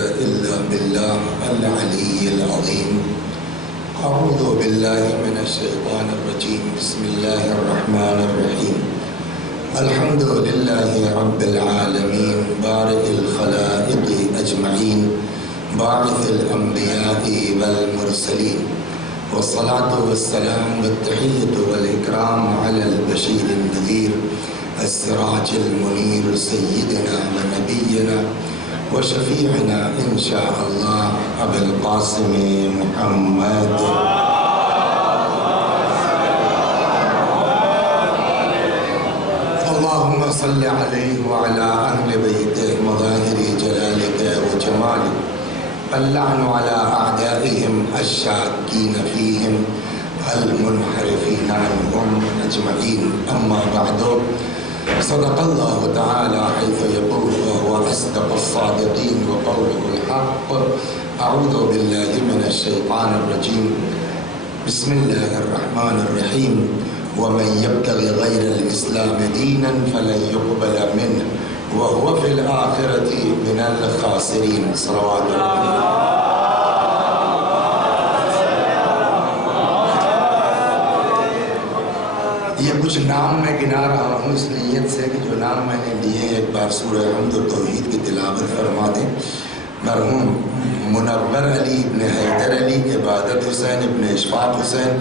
إلا بالله العلي العظيم. أعوذ بالله من الشيطان الرجيم. بسم الله الرحمن الرحيم. الحمد لله رب العالمين بارئ الخلائق أجمعين باعث الأنبياء والمرسلين، والصلاة والسلام والتحية والإكرام على البشير النذير السراج المنير سيدنا ونبينا وشفيعنا إن شاء الله أبي القاسم محمد. اللهم صل عليه وعلى أهل بيته مظاهر جلالك وجمالك. اللعن على أعدائهم الشاكين فيهم المنحرفين عنهم أجمعين. أما بعد، صدق الله تعالى حيث يقول وهو أصدق الصادقين وقوله الحق. أعوذ بالله من الشيطان الرجيم. بسم الله الرحمن الرحيم. ومن يبتغي غير الإسلام دينا فلن يقبل منه وهو في الآخرة من الخاسرين. صلوات الله. یہ کچھ نام میں گنا رہا ہوں اس نیت سے کہ جو نام میں نے لیے ایک بار سورہ حمد و توحید کی تلاوت فرما دیں. مرحوم منور علی ابن حیدر علی، عبادت حسین ابن اشفاق حسین،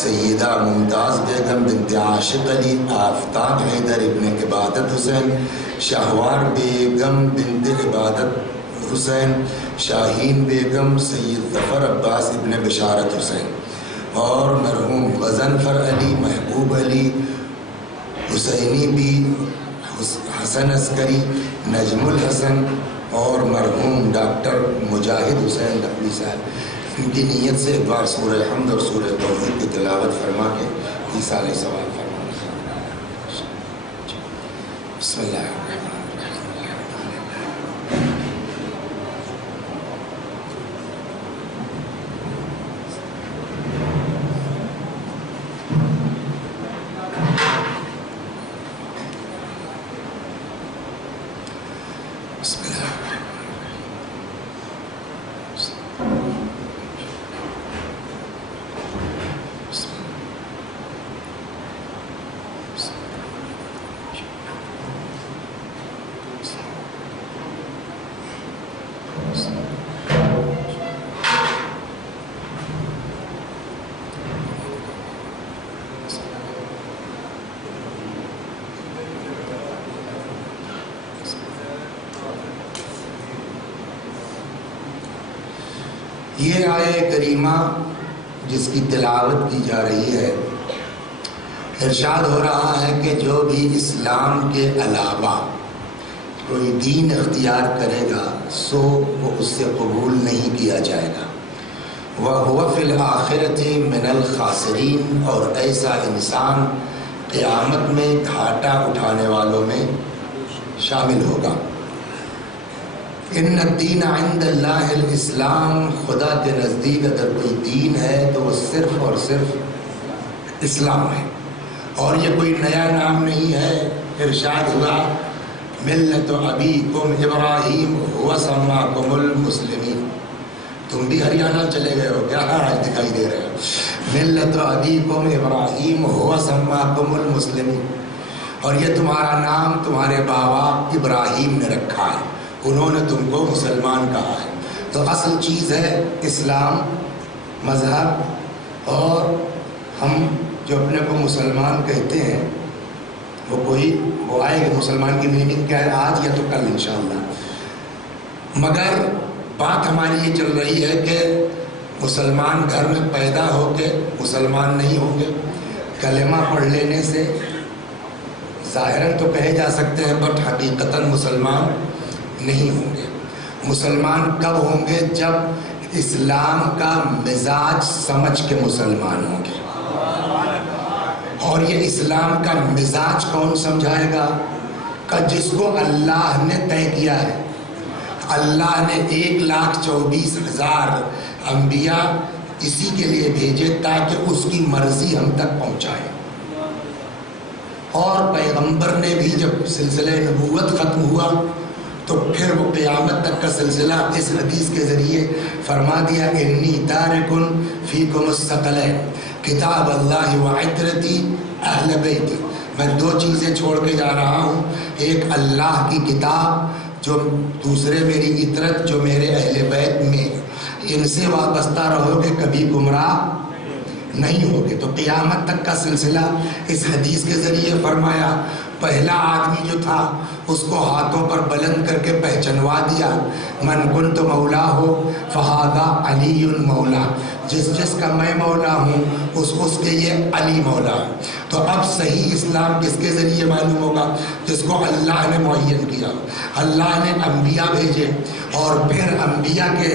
سیدہ ممتاز بیگم بنت عاشق علی، آفتاب حیدر ابن عبادت حسین، شاہوار بیگم بنت عبادت حسین، شاہین بیگم، سید ظفر عباس ابن بشارت حسین، اور مرحوم غضنفر علی، محبوب علی، حسینی بی، حسن عسکری، نجم الحسن، اور مرحوم ڈاکٹر مجاہد حسین لکھوی صاحب. ان کی نیت سے ایک بار سورہ حمد اور سورہ توحید کی تلاوت فرما کے ایصال ثواب فرمانا. بسم اللہ الرحمن یہ آیہ کریمہ جس کی تلاوت کی جا رہی ہے، ارشاد ہو رہا ہے کہ جو بھی اسلام کے علاوہ کوئی دین اختیار کرے گا سو وہ اس سے قبول نہیں کیا جائے گا. وَهُوَ فِي الْآخِرَةِ مِنَ الْخَاسِرِينَ، اور ایسا انسان قیامت میں گھاٹا اٹھانے والوں میں شامل ہوگا. ان الدین عند اللہ الاسلام، خدا کے نزدیک اگر کوئی دین ہے تو وہ صرف اور صرف اسلام ہے، اور یہ کوئی نیا نام نہیں ہے. ارشاد ہوا ملت ابیکم ابراہیم هو سماکم المسلمین. تم بھی ہریانہ چلے گئے ہو کیا؟ آج دکھائی دے رہے ہو. ملت ابیکم ابراہیم هو سماکم المسلمین، اور یہ تمہارا نام تمہارے بابا ابراہیم نے رکھا ہے، انہوں نے تم کو مسلمان کہا ہے. تو اصل چیز ہے اسلام مذہب. اور ہم جو اپنے کو مسلمان کہتے ہیں وہ آئے گا مسلمان کی میننگ کیا ہے آج یا تو کل انشاءاللہ. مگر بات ہماری یہ چل رہی ہے کہ مسلمان گھر میں پیدا ہو کے مسلمان نہیں ہوں گے. کلمہ پڑھ لینے سے ظاہراً تو کہے جا سکتے ہیں بٹ حقیقتاً مسلمان نہیں ہوں گے. مسلمان کب ہوں گے؟ جب اسلام کا مزاج سمجھ کے مسلمان ہوں گے. اور یہ اسلام کا مزاج کون سمجھائے گا؟ کہ جس کو اللہ نے طے کیا ہے. اللہ نے 1,24,000 انبیاء اسی کے لیے بھیجے تاکہ اس کی مرضی ہم تک پہنچائے. اور پیغمبر نے بھی جب سلسلہ نبوت ختم ہوا تو پھر وہ قیامت تک کا سلسلہ اس حدیث کے ذریعے فرما دیا انی تارکن فیکم الثقلین کتاب اللہ و عطرتی اہل بیتی، میں دو چیزیں چھوڑ کے جا رہا ہوں، ایک اللہ کی کتاب جو دوسرے میری عطرت جو میرے اہل بیت میں، ان سے وابستہ رہو گے کبھی گمراہ نہیں ہوگے۔ تو قیامت تک کا سلسلہ اس حدیث کے ذریعے فرمایا۔ پہلا آدمی جو تھا اس کو ہاتھوں پر بلند کر کے پہچنوا دیا، من کنت مولا ہو فہذا علی مولا، جس کا میں مولا ہوں اس کے یہ علی مولا ہے۔ تو اب صحیح اسلام کس کے ذریعے معلوم ہوگا؟ جس کو اللہ نے معین کیا، اللہ نے انبیاء بھیجے، اور پھر انبیاء کے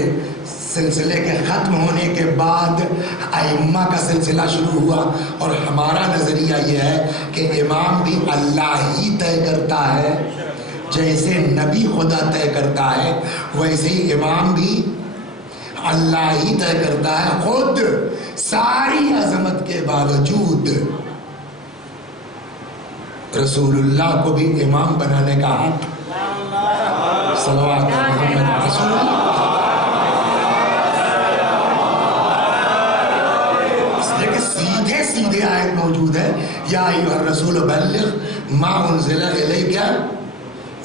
سلسلے کے ختم ہونے کے بعد ائمہ کا سلسلہ شروع ہوا، اور ہمارا نظریہ یہ ہے کہ امام بھی اللہ ہی طے کرتا ہے، جیسے نبی خدا طے کرتا ہے ویسے ہی امام بھی اللہ ہی طے کرتا ہے، خود ساری عظمت کے باوجود رسول اللہ کو بھی امام بنانے کا حق صلوات محمد رسول اللہ۔ سیدھے سیدھے آیت موجود ہے، یا ایھا الرسول بلغ ما انزل الیک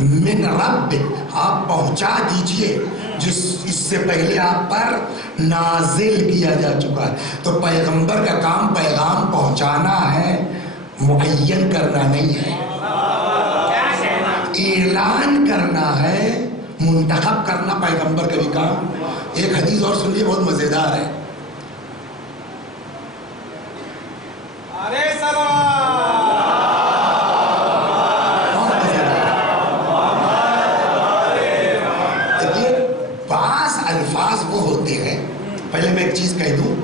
من ربک، آپ پہنچا دیجئے جس اس سے پہلے آپ پر نازل کیا جا چکا ہے۔ تو پیغمبر کا کام پیغام پہنچانا ہے، معین کرنا نہیں ہے، اعلان کرنا ہے، منتخب کرنا پیغمبر کا بھی کام۔ ایک حدیث اور سنیے، بہت مزیدار ہے۔ الفاظ وہ ہوتے ہیں، پہلے میں ایک چیز کہہ دوں،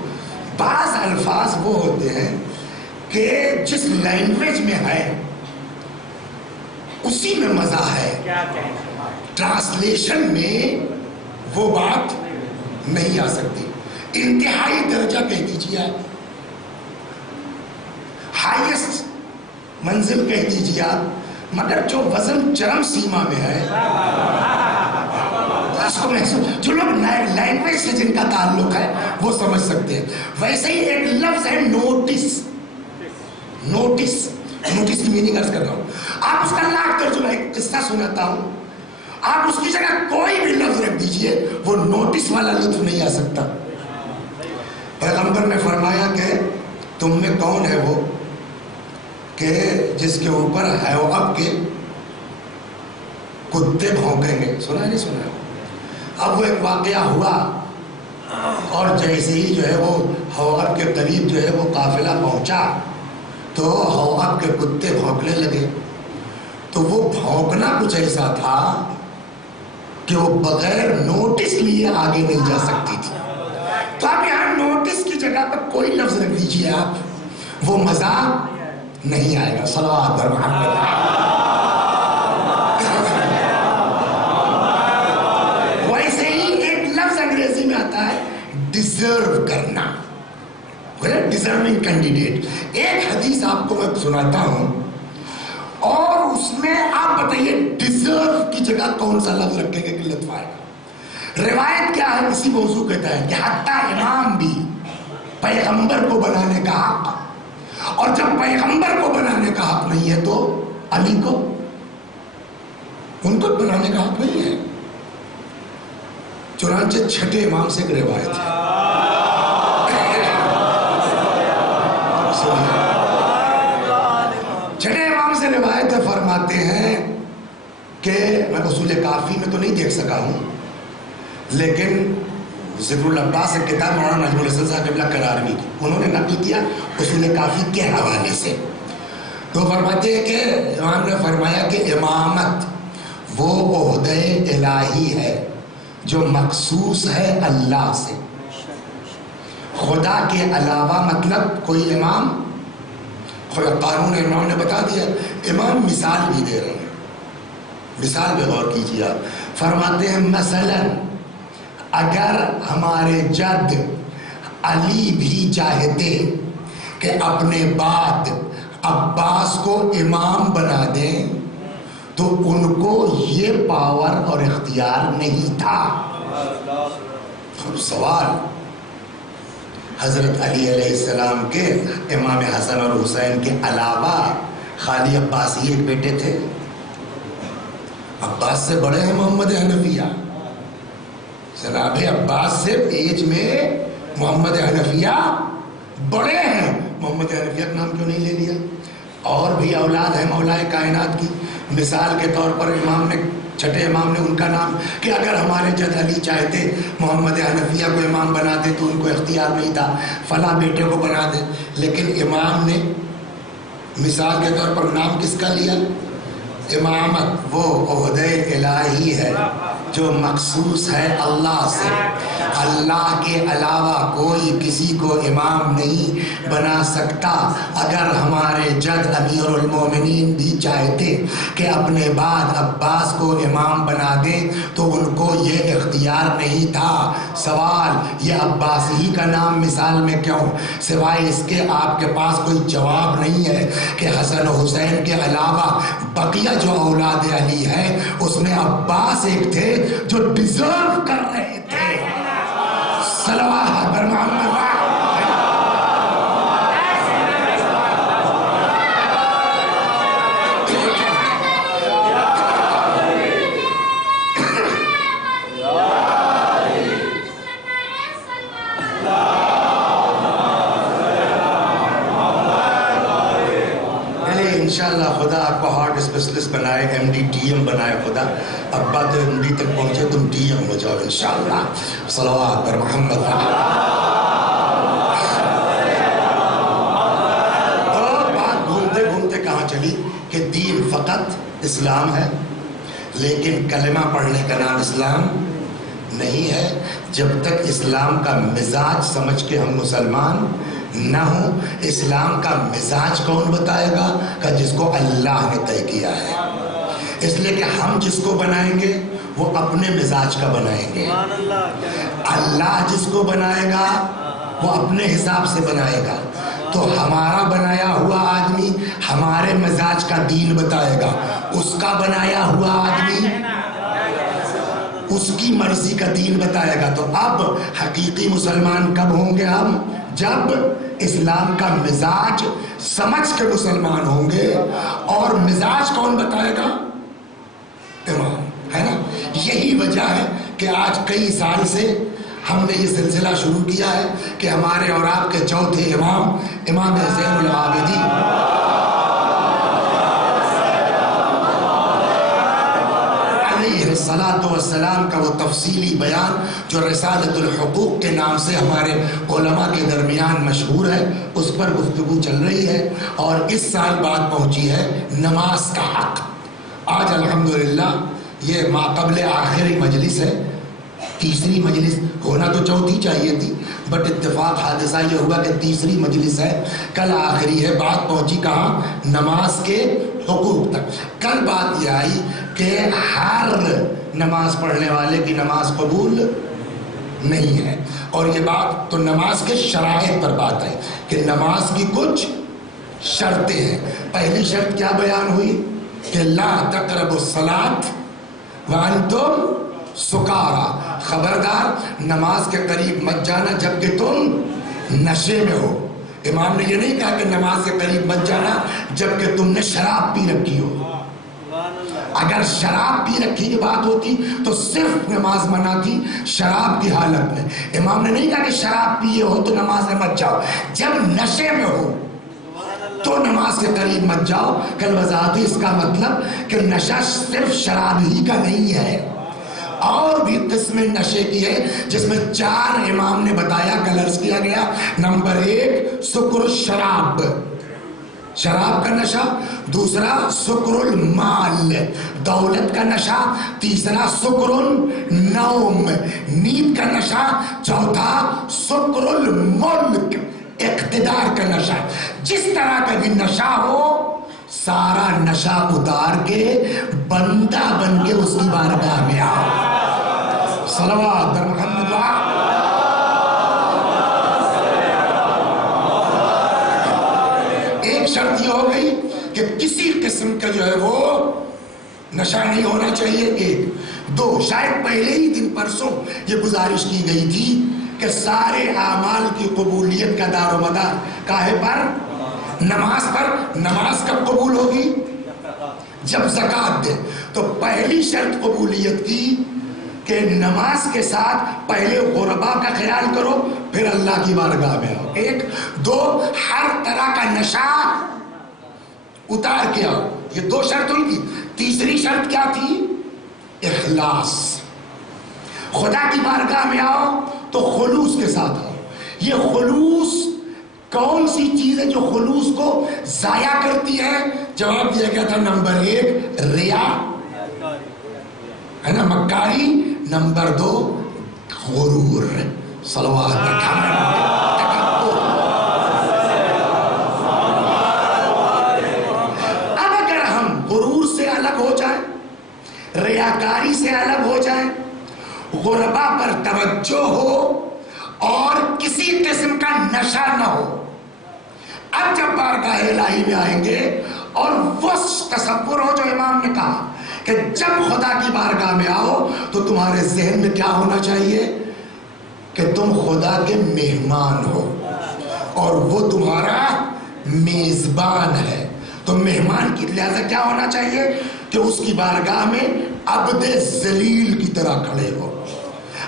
بعض الفاظ وہ ہوتے ہیں کہ جس لینگویج میں ہے اسی میں مزہ ہے، ٹرانسلیشن میں وہ بات نہیں آ سکتی۔ انتہائی درجہ کہہ دیجیے آپ، ہائیسٹ منزل کہہ دیجیے آپ، مگر جو وزن چرم سیما میں ہے اس کو محسوس، جو لوگ لینگویج سے جن کا تعلق ہے وہ سمجھ سکتے ہیں۔ ویسے ہی ایک لفظ ہے نوٹس، نوٹس، نوٹس کی میننگ عرض کر رہا ہوں، آپ اس کا لاکھ ترجمہ، ایک قصہ سناتا ہوں، آپ اس کی جگہ کوئی بھی لفظ رکھ دیجئے وہ نوٹس والا لطف نہیں آ سکتا۔ پیغمبر نے فرمایا کہ تم میں کون ہے وہ کہ جس کے اوپر ہے وہ اب کے کتے بھونکیں گے؟ سنا نہیں سنا؟ اب وہ ایک واقعہ ہوا، اور جیسے ہی جو ہے وہ حواب کے قریب جو ہے وہ قافلہ پہنچا تو حواب کے کتے بھونکنے لگے۔ تو وہ بھونکنا کچھ ایسا تھا کہ وہ بغیر نوٹس لیے آگے نہیں جا سکتی تھی۔ تو آپ یہاں نوٹس کی جگہ پر کوئی لفظ رکھ دیجئے آپ، وہ مزہ نہیں آئے گا۔ صلوات بر محمد۔ ویسے ہی ایک لفظ انگریزی میں آتا ہے ڈیزرو کرنا، ڈیزرونگ کینڈیڈیٹ۔ ایک حدیث آپ کو میں سناتا ہوں، اور اس میں آپ بتائیے ڈیزرو کی جگہ کون سا لفظ رکھیں گے کہ لطف آئے گا؟ روایت کیا ہے؟ اسی موضوع کہتا ہے کہ حتیٰ امام بھی پیغمبر کو بنانے کا حق، اور جب پیغمبر کو بنانے کا حق نہیں ہے تو علی کو، ان کو بنانے کا حق نہیں ہے۔ چنانچہ چھٹے امام سے ایک روایت ہے، چھٹے امام سے روایت ہے، فرماتے ہیں کہ میں اصول کافی میں تو نہیں دیکھ سکا ہوں، لیکن ذکر العباس سے کتاب مولانا نجم الحسن صاحب قبلہ کراروی کی انہوں نے نقل کیا اصول کافی کے حوالے سے۔ تو فرماتے ہیں کہ امام نے فرمایا کہ امامت وہ عہدہ الہی ہے جو مخصوص ہے اللہ سے، خدا کے علاوہ مطلب کوئی امام، قانون امام نے بتا دیا۔ امام مثال بھی دے رہے ہیں، مثال پہ غور کیجیے آپ۔ فرماتے ہیں مثلاً اگر ہمارے جد علی بھی چاہتے کہ اپنے بعد عباس کو امام بنا دیں تو ان کو یہ پاور اور اختیار نہیں تھا. سوال حضرت علی علیہ السلام کے امام حسن اور حسین کے علاوہ خالی عباس ہی ایک بیٹے تھے؟ عباس سے بڑے ہیں محمد حنفیہ. جناب عباس سے ایج میں محمد حنفیہ بڑے ہیں. محمد حنفیہ کا نام کیوں نہیں لے لیا؟ اور بھی اولاد ہیں مولا کائنات کی. مثال کے طور پر امام نے چھٹے امام نے ان کا نام کہ اگر ہمارے جد علی چاہتے محمد حنفیہ کو امام بنا دے تو ان کو اختیار نہیں تھا فلاں بیٹے کو بنا دے. لیکن امام نے مثال کے طور پر نام کس کا لیا؟ امامت وہ عہدہ الہی ہے جو مخصوص ہے اللہ سے. اللہ کے علاوہ کوئی کسی کو امام نہیں بنا سکتا. اگر ہمارے جد امیر المومنین بھی چاہتے کہ اپنے بعد عباس کو امام بنا دیں تو ان کو یہ اختیار نہیں تھا. سوال یہ عباس ہی کا نام مثال میں کیوں؟ سوائے اس کے آپ کے پاس کوئی جواب نہیں ہے کہ حسن و حسین کے علاوہ بقیہ جو اولاد علی ہے اس میں عباس ایک تھے جو ڈیزرو کر رہے تھے. صلوات بر محمد. انشاءاللہ خدا آپ کو ہارٹ اسپیشلسٹ بنائے, ایم ڈی ڈی ایم بنائے خدا. ابا تو ایم ڈی تک پہنچے تم ڈی ایم ہو جاؤ انشاءاللہ. صلوات بر محمد. اور بات گھومتے گھومتے کہاں چلی کہ دین فقط اسلام ہے لیکن کلمہ پڑھنے کا نام اسلام نہیں ہے. جب تک اسلام کا مزاج سمجھ کے ہم مسلمان نہ ہوں. اسلام کا مزاج کون بتائے گا؟ کہ جس کو اللہ نے طے کیا ہے. اس لیے کہ ہم جس کو بنائیں گے وہ اپنے مزاج کا بنائیں گے. اللہ جس کو بنائے گا وہ اپنے حساب سے بنائے گا. تو ہمارا بنایا ہوا آدمی ہمارے مزاج کا دین بتائے گا, اس کا بنایا ہوا آدمی اس کی مرضی کا دین بتائے گا. تو اب حقیقی مسلمان کب ہوں گے ہم؟ جب اسلام کا مزاج سمجھ کے مسلمان ہوں گے. اور مزاج کون بتائے گا؟ امام, ہے نا. یہی وجہ ہے کہ آج کئی سال سے ہم نے یہ سلسلہ شروع کیا ہے کہ ہمارے اور آپ کے چوتھے امام امام زین العابدین علیہ الصلاۃ والسلام کا وہ تفصیلی بیان جو رسالۃ الحقوق کے نام سے ہمارے علماء کے درمیان مشہور ہے, اس پر گفتگو چل رہی ہے. اور اس سال بات پہنچی ہے نماز کا حق. آج الحمدللہ یہ ماقبل آخری مجلس ہے. تیسری مجلس ہونا تو چوتھی چاہیے تھی, بٹ اتفاق حادثہ یہ ہوا کہ تیسری مجلس ہے. کل آخری ہے. بات پہنچی کہاں؟ نماز کے حقوق تک. کل بات یہ آئی کہ ہر نماز پڑھنے والے کی نماز قبول نہیں ہے. اور یہ بات تو نماز کے شرائط پر بات ہے کہ نماز کی کچھ شرطیں ہیں. پہلی شرط کیا بیان ہوئی کہ لا تقربوا الصلاۃ وانتم سکارا. خبردار نماز کے قریب مت جانا جبکہ تم نشے میں ہو. امام نے یہ نہیں کہا کہ نماز کے قریب مت جانا جبکہ تم نے شراب پی رکھی ہو. اگر شراب پی رکھی کی بات ہوتی تو صرف نماز منع تھی شراب کی حالت میں. امام نے نہیں کہا کہ شراب پیے ہو تو نماز میں مت جاؤ, جب نشے میں ہو تو نماز کے قریب مت جاؤ. کل وضاحت اس کا مطلب کہ نشہ صرف شراب ہی کا نہیں ہے, اور بھی قسمیں نشے کی ہے جس میں 4 امام نے بتایا. کل عرض کیا گیا نمبر 1 سکر الشراب, شراب کا نشہ. دوسرا سکر المال, دولت کا نشہ. تیسرا سکر النوم, نیند کا نشہ. چوتھا سکر الملک, اقتدار کا نشہ. جس طرح کا بھی نشہ ہو سارا نشہ اتار کے بندہ بن کے اس کی بارگاہ میں آؤ. صلوات بر محمد. ایک شرط یہ ہو گئی کہ کسی قسم کا جو ہے وہ نشہ نہیں ہونا چاہیے، ایک۔ دو، شاید پہلے ہی دن پرسوں یہ گزارش کی گئی تھی کہ سارے اعمال کی قبولیت کا دار و مدار کاہے پر؟ نماز پر۔ نماز کب قبول ہوگی؟ جب زکوٰۃ دے۔ تو پہلی شرط قبولیت کی کہ نماز کے ساتھ پہلے غربا کا خیال کرو، پھر اللہ کی بارگاہ میں آؤ، ایک۔ دو، ہر طرح کا نشہ اتار کے آؤ، یہ دو شرط ان کی۔ تیسری شرط کیا تھی؟ اخلاص۔ خدا کی بارگاہ میں آؤ تو خلوص کے ساتھ آؤ۔ یہ خلوص کون سی چیز ہے جو خلوص کو ضائع کرتی ہے؟ جواب دیا گیا تھا نمبر 1 ریا ہے نا، مکاری۔ نمبر 2 غرور، صلوات اب اگر ہم غرور سے الگ ہو جائیں، ریاکاری سے الگ ہو جائیں، غربا پر توجہ ہو اور کسی قسم کا نشہ نہ ہو، اب جب بارگاہ الہی میں آئیں گے اور وہ تصور ہو جو امام نے کہا کہ جب خدا کی بارگاہ میں آؤ تو تمہارے ذہن میں کیا ہونا چاہیے کہ تم خدا کے مہمان ہو اور وہ تمہارا میزبان ہے۔ تو مہمان کی لہذا کیا ہونا چاہیے کہ اس کی بارگاہ میں عبد ذلیل کی طرح کھڑے ہو۔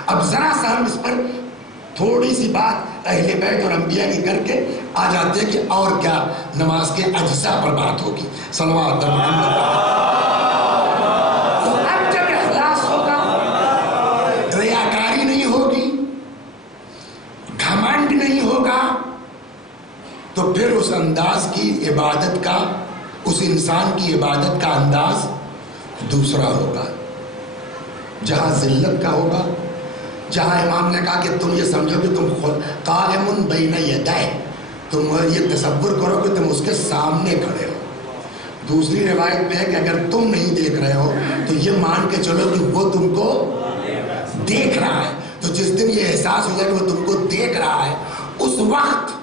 اب ذرا سا ہم اس پر تھوڑی سی بات اہل بیت اور انبیاء کی کر کے آ جاتے ہیں کہ اور کیا نماز کے اجزاء پر بات ہوگی۔ صلوات محمد۔ تو اب جب اخلاص ہوگا، ریاکاری نہیں ہوگی، گھمنڈ نہیں ہوگا، تو پھر اس انداز کی عبادت کا، اس انسان کی عبادت کا انداز دوسرا ہوگا، جہاں ذلت کا ہوگا، جہاں امام نے کہا کہ تم یہ سمجھو کہ تم قائم بین یدیہ، تم یہ تصور کرو کہ تم اس کے سامنے کھڑے ہو۔ دوسری روایت میں ہے کہ اگر تم نہیں دیکھ رہے ہو تو یہ مان کے چلو کہ وہ تم کو دیکھ رہا ہے۔ تو جس دن یہ احساس ہو جائے کہ وہ تم کو دیکھ رہا ہے، اس وقت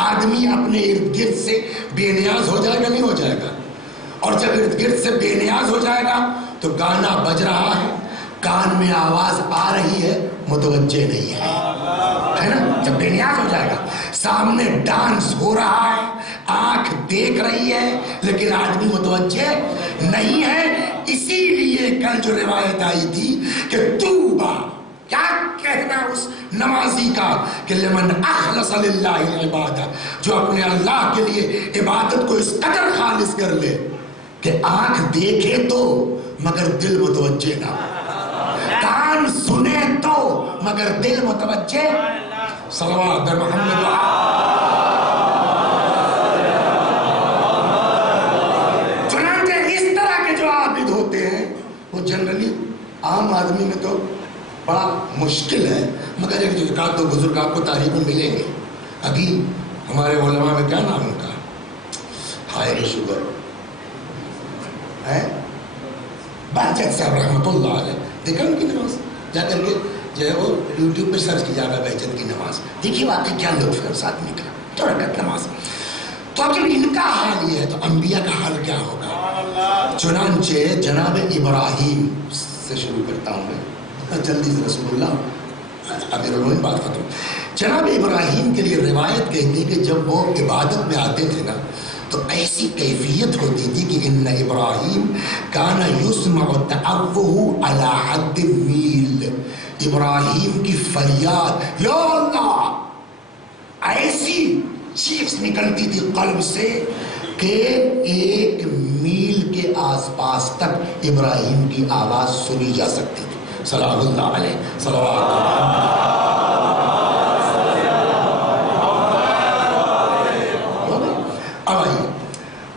آدمی اپنے ارد گرد سے بے نیاز ہو جائے گا، نہیں ہو جائے گا؟ اور جب ارد گرد سے بے نیاز ہو جائے گا تو گانا بج رہا ہے، کان میں آواز آ رہی ہے، متوجہ نہیں ہے نا؟ جب بے نیاز ہو جائے گا، سامنے ڈانس ہو رہا ہے، آنکھ دیکھ رہی ہے لیکن آدمی متوجہ نہیں ہے۔ اسی لیے کل جو روایت آئی تھی کہ توبہ، کیا کہنا اس نمازی کا کہ لمن اخلص للہ العبادہ، جو اپنے اللہ کے لیے عبادت کو اس قدر خالص کر لے کہ آنکھ دیکھے تو مگر دل متوجہ نہ، کان سنے تو مگر دل متوجہ۔ صلوات بر محمد۔ چنانچہ اس طرح کے جو عابد ہوتے ہیں وہ جنرلی عام آدمی میں تو بڑا مشکل ہے، مگر ایک دو بزرگ آپ کو تاریخ میں ملیں گے۔ ابھی ہمارے علماء میں کیا نام ان کا؟ ہائر شوگر ہے بہجت صاحب رحمۃ اللہ علیہ، دیکھا ان کی نماز؟ جا کر کے جو ہے وہ یوٹیوب پہ سرچ کیجیے گا بہجت کی نماز، دیکھیے واقعی کیا لطف ہے اس آدمی کا، دو رکعت نماز۔ تو اگر ان کا حال یہ ہے تو انبیاء کا حال کیا ہوگا؟ چنانچہ جناب ابراہیم سے شروع کرتا ہوں میں، جلدی سے رسول اللہ امیر المومنین بات ختم۔ جناب ابراہیم کے لیے روایت کہتی ہے کہ جب وہ عبادت میں آتے تھے نا تو ایسی کیفیت ہوتی تھی کہ ان ابراہیم کان یسمع تعوہ علی حد المیل، ابراہیم کی فریاد یا اللہ ایسی چیخ نکلتی تھی قلب سے کہ 1 میل کے آس پاس تک ابراہیم کی آواز سنی جا سکتی تھی۔ صلی اللہ علیہ صلوات۔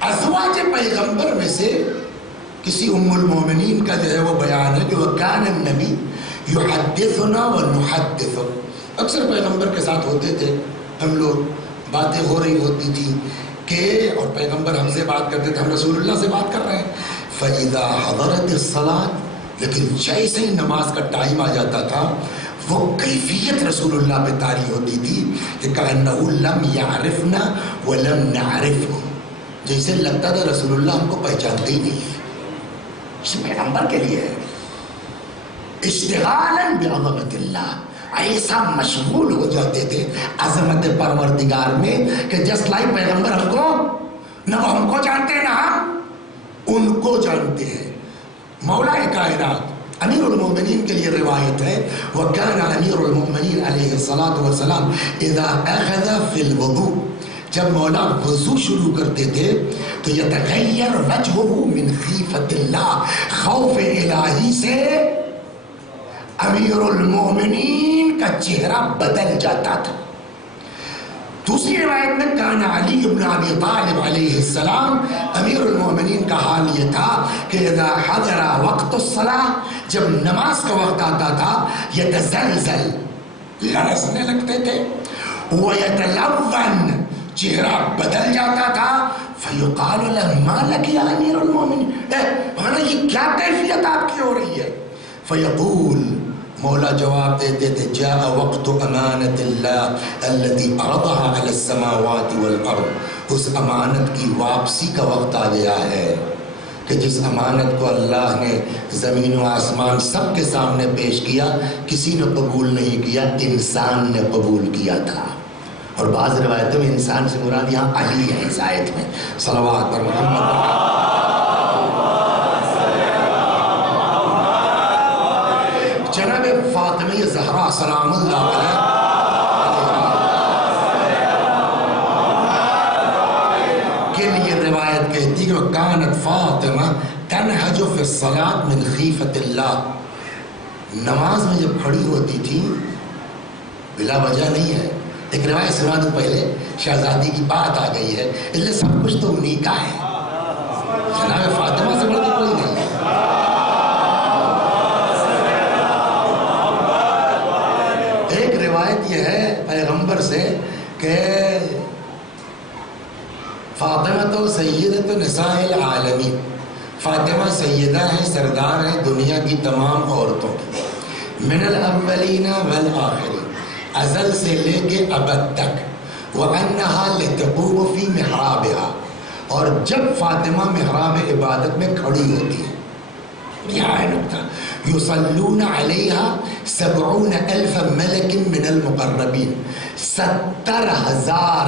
ازواج پیغمبر میں سے کسی ام المومنین کا جو ہے وہ بیان ہے کہ وہ کان النبی یحدثنا ونحدث، اکثر پیغمبر کے ساتھ ہوتے تھے ہم لوگ، باتیں ہو رہی ہوتی تھی کہ اور پیغمبر ہم سے بات کرتے تھے، ہم رسول اللہ سے بات کر رہے ہیں۔ فَإِذَا حَضَرَتِ الصَّلَاةِ، لیکن جیسے ہی نماز کا ٹائم آ جاتا تھا وہ کیفیت رسول اللہ پہ طاری ہوتی تھی کہ كَأَنَّهُ لَمْ يَعْرِفْنَا وَلَمْ نَعْرِفْهُ، جیسے لگتا تھا رسول اللہ ہم کو پہچانتے ہی نہیں ہے، پیغمبر کے لیے ہے. اشتغالاً بعظمت اللہ، ایسا مشغول ہو جاتے تھے عظمت پروردگار میں کہ جس لائک پیغمبر ہم کو نہ وہ ہم کو جانتے ہیں نہ ہم ان کو جانتے ہیں. مولا کائنات امیر المومنین کے لیے روایت ہے وَكَانَ امیر المومنین علیہ السلام اذا اخذ فی الوضوء، جب مولا وضو شروع کرتے تھے تو یتغیر وجہہ من خیفت اللہ، خوف الہی سے امیر المومنین کا چہرہ بدل جاتا تھا. دوسری روایت میں کان علی بن ابی طالب علیہ السلام، امیر المومنین کا حال یہ تھا کہ اذا حضر وقت الصلاة، جب نماز کا وقت آتا تھا یتزلزل، لرزنے لگتے تھے، ویتلون، چہرہ بدل جاتا تھا. فیقال له ما لک یا امیر المومنین، یہ کیا کیفیت آپ کی ہو رہی ہے؟ فیقول، مولا جواب دیتے تھے جاء وقت امانت اللہ التي عرضها على السماوات والارض، اس امانت کی واپسی کا وقت آ گیا ہے کہ جس امانت کو اللہ نے زمین و آسمان سب کے سامنے پیش کیا، کسی نے قبول نہیں کیا، انسان نے قبول کیا تھا. اور بعض روایتوں میں انسان سے مراد یہاں علی ہے. اس آیت میں صلوات پر محمد جناب فاطمہ زہرا سلام اللہ علیہ کے لیے روایت کہتی کہ کانت فاطمہ تنہج فی الصلاۃ من خیفت اللہ، نماز میں جب کھڑی ہوتی تھی بلا وجہ نہیں ہے. ایک روایت سنا دوں پہلے، شہزادی کی بات آ گئی ہے اس لیے سب کچھ تو انہی کا ہے، جناب فاطمہ سے بڑھ کے کوئی نہیں ہے. یہ ہے پیغمبر سے کہ فاطمہ تو سیدۃ نساء العالمین، فاطمہ سیدہ ہے، سردار ہے دنیا کی تمام عورتوں کی، من الاولین والآخرین، ازل سے لے کے ابد تک. وانہا لتقوم فی محرابہا، اور جب فاطمہ محراب عبادت میں کھڑی ہوتی ہے، یہاں ہے نقطہ، یصلون علیہا 70,000 ملک من المقربین، 70,000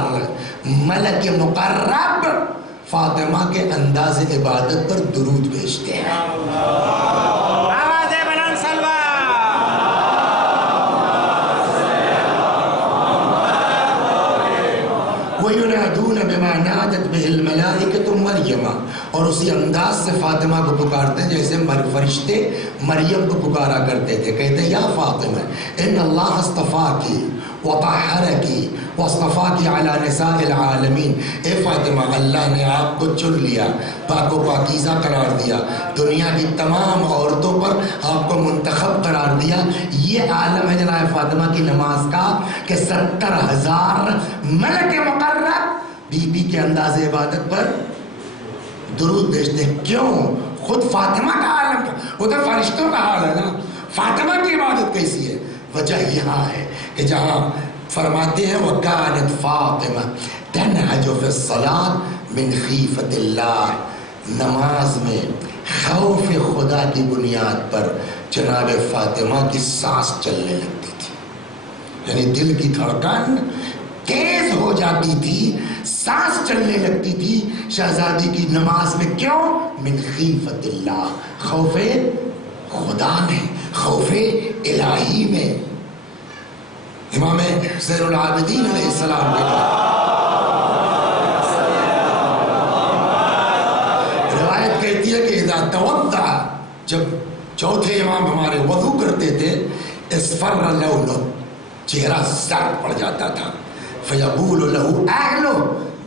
ملک مقرب فاطمہ کے انداز عبادت پر درود بھیجتے ہیں. وَيُنَادُونَ بِمَا نَادَتْ بِهِ الْمَلَائِكَةُ مَرْيَمَ، اور اسی انداز سے فاطمہ کو پکارتے ہیں جیسے فرشتے مریم کو پکارا کرتے تھے. کہتے یا فاطمہ ان اللہ اصطفاکی وطہرکی واصطفاکی علی نساء العالمین، اے فاطمہ اللہ نے آپ کو چن لیا، پاک و پاکیزہ قرار دیا، دنیا کی تمام عورتوں پر آپ کو منتخب قرار دیا. یہ عالم ہے جناب فاطمہ کی نماز کا کہ 70,000 ملک مقرب بی بی کے انداز عبادت پر درود بھیجتے ہیں. کیوں؟ خود فاطمہ کا عالم کا، وہ تو فرشتوں کا حال ہے نا، فاطمہ کی عبادت کیسی ہے؟ وجہ یہاں ہے کہ جہاں فرماتے ہیں وَكَانَتْ فاطمہ تنہج فی الصلاۃ من خیفت اللہ، نماز میں خوف خدا کی بنیاد پر جناب فاطمہ کی سانس چلنے لگتی تھی، یعنی دل کی دھڑکن تیز ہو جاتی تھی، سانس چلنے لگتی تھی شہزادی کی نماز میں. کیوں؟ من خیفت اللہ، خوف خدا میں، خوف الہی میں. امام زین العابدین علیہ السلام نے روایت کہتی ہے کہ اذا توضع، جب چوتھے امام ہمارے وضو کرتے تھے، اصفر لونہ، چہرہ زرد پڑ جاتا تھا. فیقول له اہلہ،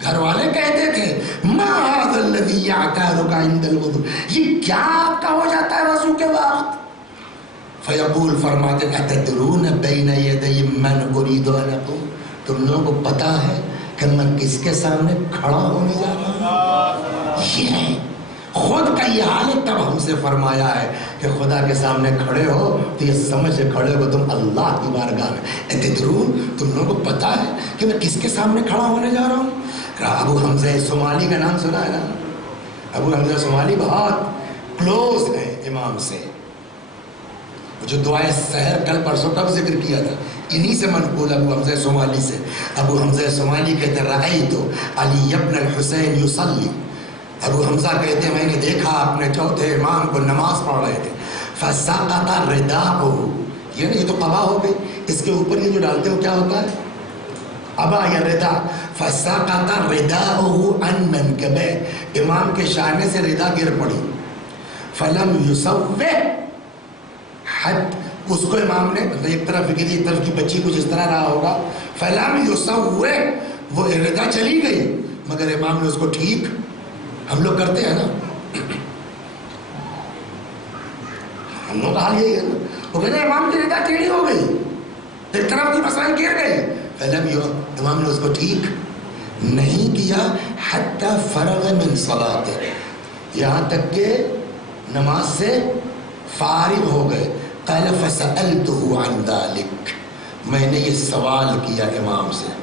گھر والے کہتے تھے ما هذا الذي يعتادك عند الوضوء، یہ کیا آپ کا ہو جاتا ہے وضو کے وقت؟ فیقول، فرماتے اتدرون بین یدی من اريد ان اقوم، تم لوگوں کو پتا ہے کہ میں کس کے سامنے کھڑا ہونے جا رہا ہوں؟ یہ ہے خود کا یہ حال ہے. تب ہم سے فرمایا ہے کہ خدا کے سامنے کھڑے ہو تو یہ سمجھ سے کھڑے ہو تم اللہ کی بارگاہ میں. اتدرون، تم لوگوں کو پتا ہے کہ میں کس کے سامنے کھڑا ہونے جا رہا ہوں؟ ابو حمزہ صومالی کا نام سنا ہے نا؟ ابو حمزہ صومالی بہت کلوز ہیں امام سے. جو دعائے سحر کل پرسوں کب ذکر کیا تھا, انہی سے منقول ابو حمزہ صومالی سے. ابو حمزہ صومالی کہتے رأیت علی ابن الحسین یصلی. ابو حمزہ کہتے ہیں میں نے دیکھا اپنے چوتھے امام کو نماز پڑھ رہے تھے. فسقط رداؤہ, یہ تو قبا ہو گئی, اس کے اوپر یہ جو ڈالتے ہو کیا ہوتا ہے, ابا یا ردا. فسقط رداؤہ عن منکبہ, امام کے شانے سے ردا گر پڑی. فلم یصوہ حد, اس کو امام نے ایک طرف گری ایک طرف کی بچی کچھ اس طرح رہا ہوگا. فلم یصوہ, وہ ردا چلی گئی مگر امام نے اس کو ٹھیک, ہم لوگ کرتے ہیں نا, ہم لوگ کا حال یہی ہے نا, وہ کہتے ہیں امام کی ردا ٹیڑھی ہو گئی, ایک طرف کی مسائل گر گئی. فلم امام نے اس کو ٹھیک نہیں کیا. حتی فرغ من صلاۃ, یہاں تک کہ نماز سے فارغ ہو گئے. قال فسألته عن ذلك, میں نے یہ سوال کیا امام سے.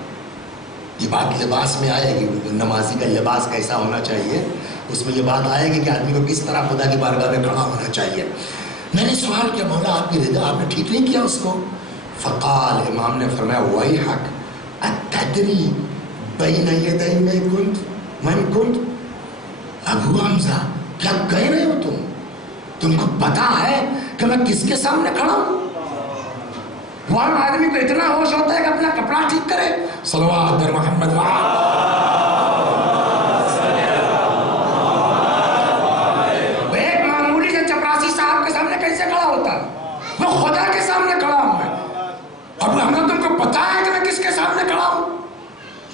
یہ بات لباس میں آئے گی, نمازی کا لباس کیسا ہونا چاہیے, اس میں یہ بات آئے گی کہ آدمی کو کس طرح خدا کی بارگاہ میں کھڑا ہونا چاہیے. میں نے سوال کیا مولا آپ کی رضا, آپ نے ٹھیک نہیں کیا اس کو. فقال, امام نے فرمایا ویحک اتدری بین یدی من کنت. ابو حمزہ کیا کہہ رہے ہو تم کو پتا ہے کہ میں کس کے سامنے کھڑا ہوں. وہاں آدمی کو اتنا ہوش ہوتا ہے کہ اپنا کپڑا ٹھیک کرے. صلوات در محمد ایک معمولی سے چپراسی صاحب کے سامنے کیسے کھڑا ہوتا ہے, وہ خدا کے سامنے کھڑا ہوں میں. اب ہم لوگ تم کو پتا ہے کہ میں کس کے سامنے کھڑا ہوں.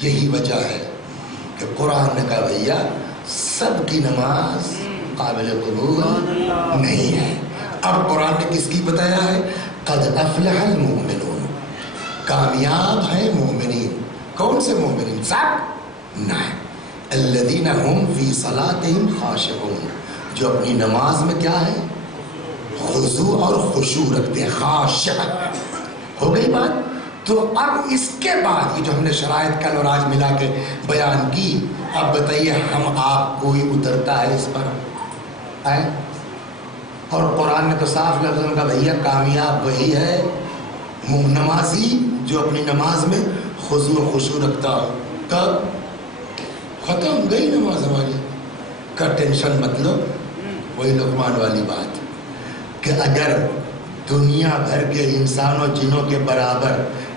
یہی وجہ ہے کہ قرآن نے کہا بھیا سب کی نماز قابل قبول نہیں ہے. اب قرآن نے کس کی بتایا ہے, قد افلح المؤمنون, کامیاب ہیں مومنین. کون سے مومنین, سب نہیں. الذین هم فی صلاتهم خاشعون, جو اپنی نماز میں کیا ہے, خضوع اور خشوع رکھتے ہیں, خاشع. ہو گئی بات. تو اب اس کے بعد یہ جو ہم نے شرائط کل اور آج ملا کے بیان کی, اب بتائیے ہم آپ کوئی اترتا ہے اس پر آئے. اور قرآن نے تو صاف لفظوں میں کہا بھیا کامیاب وہی ہے نمازی جو اپنی نماز میں خضوع و خشوع رکھتا ہو. کب ختم گئی نماز ہماری کا ٹینشن مت لو. وہی لقمان والی بات کہ اگر دنیا بھر کے انسان و جنوں کے برابر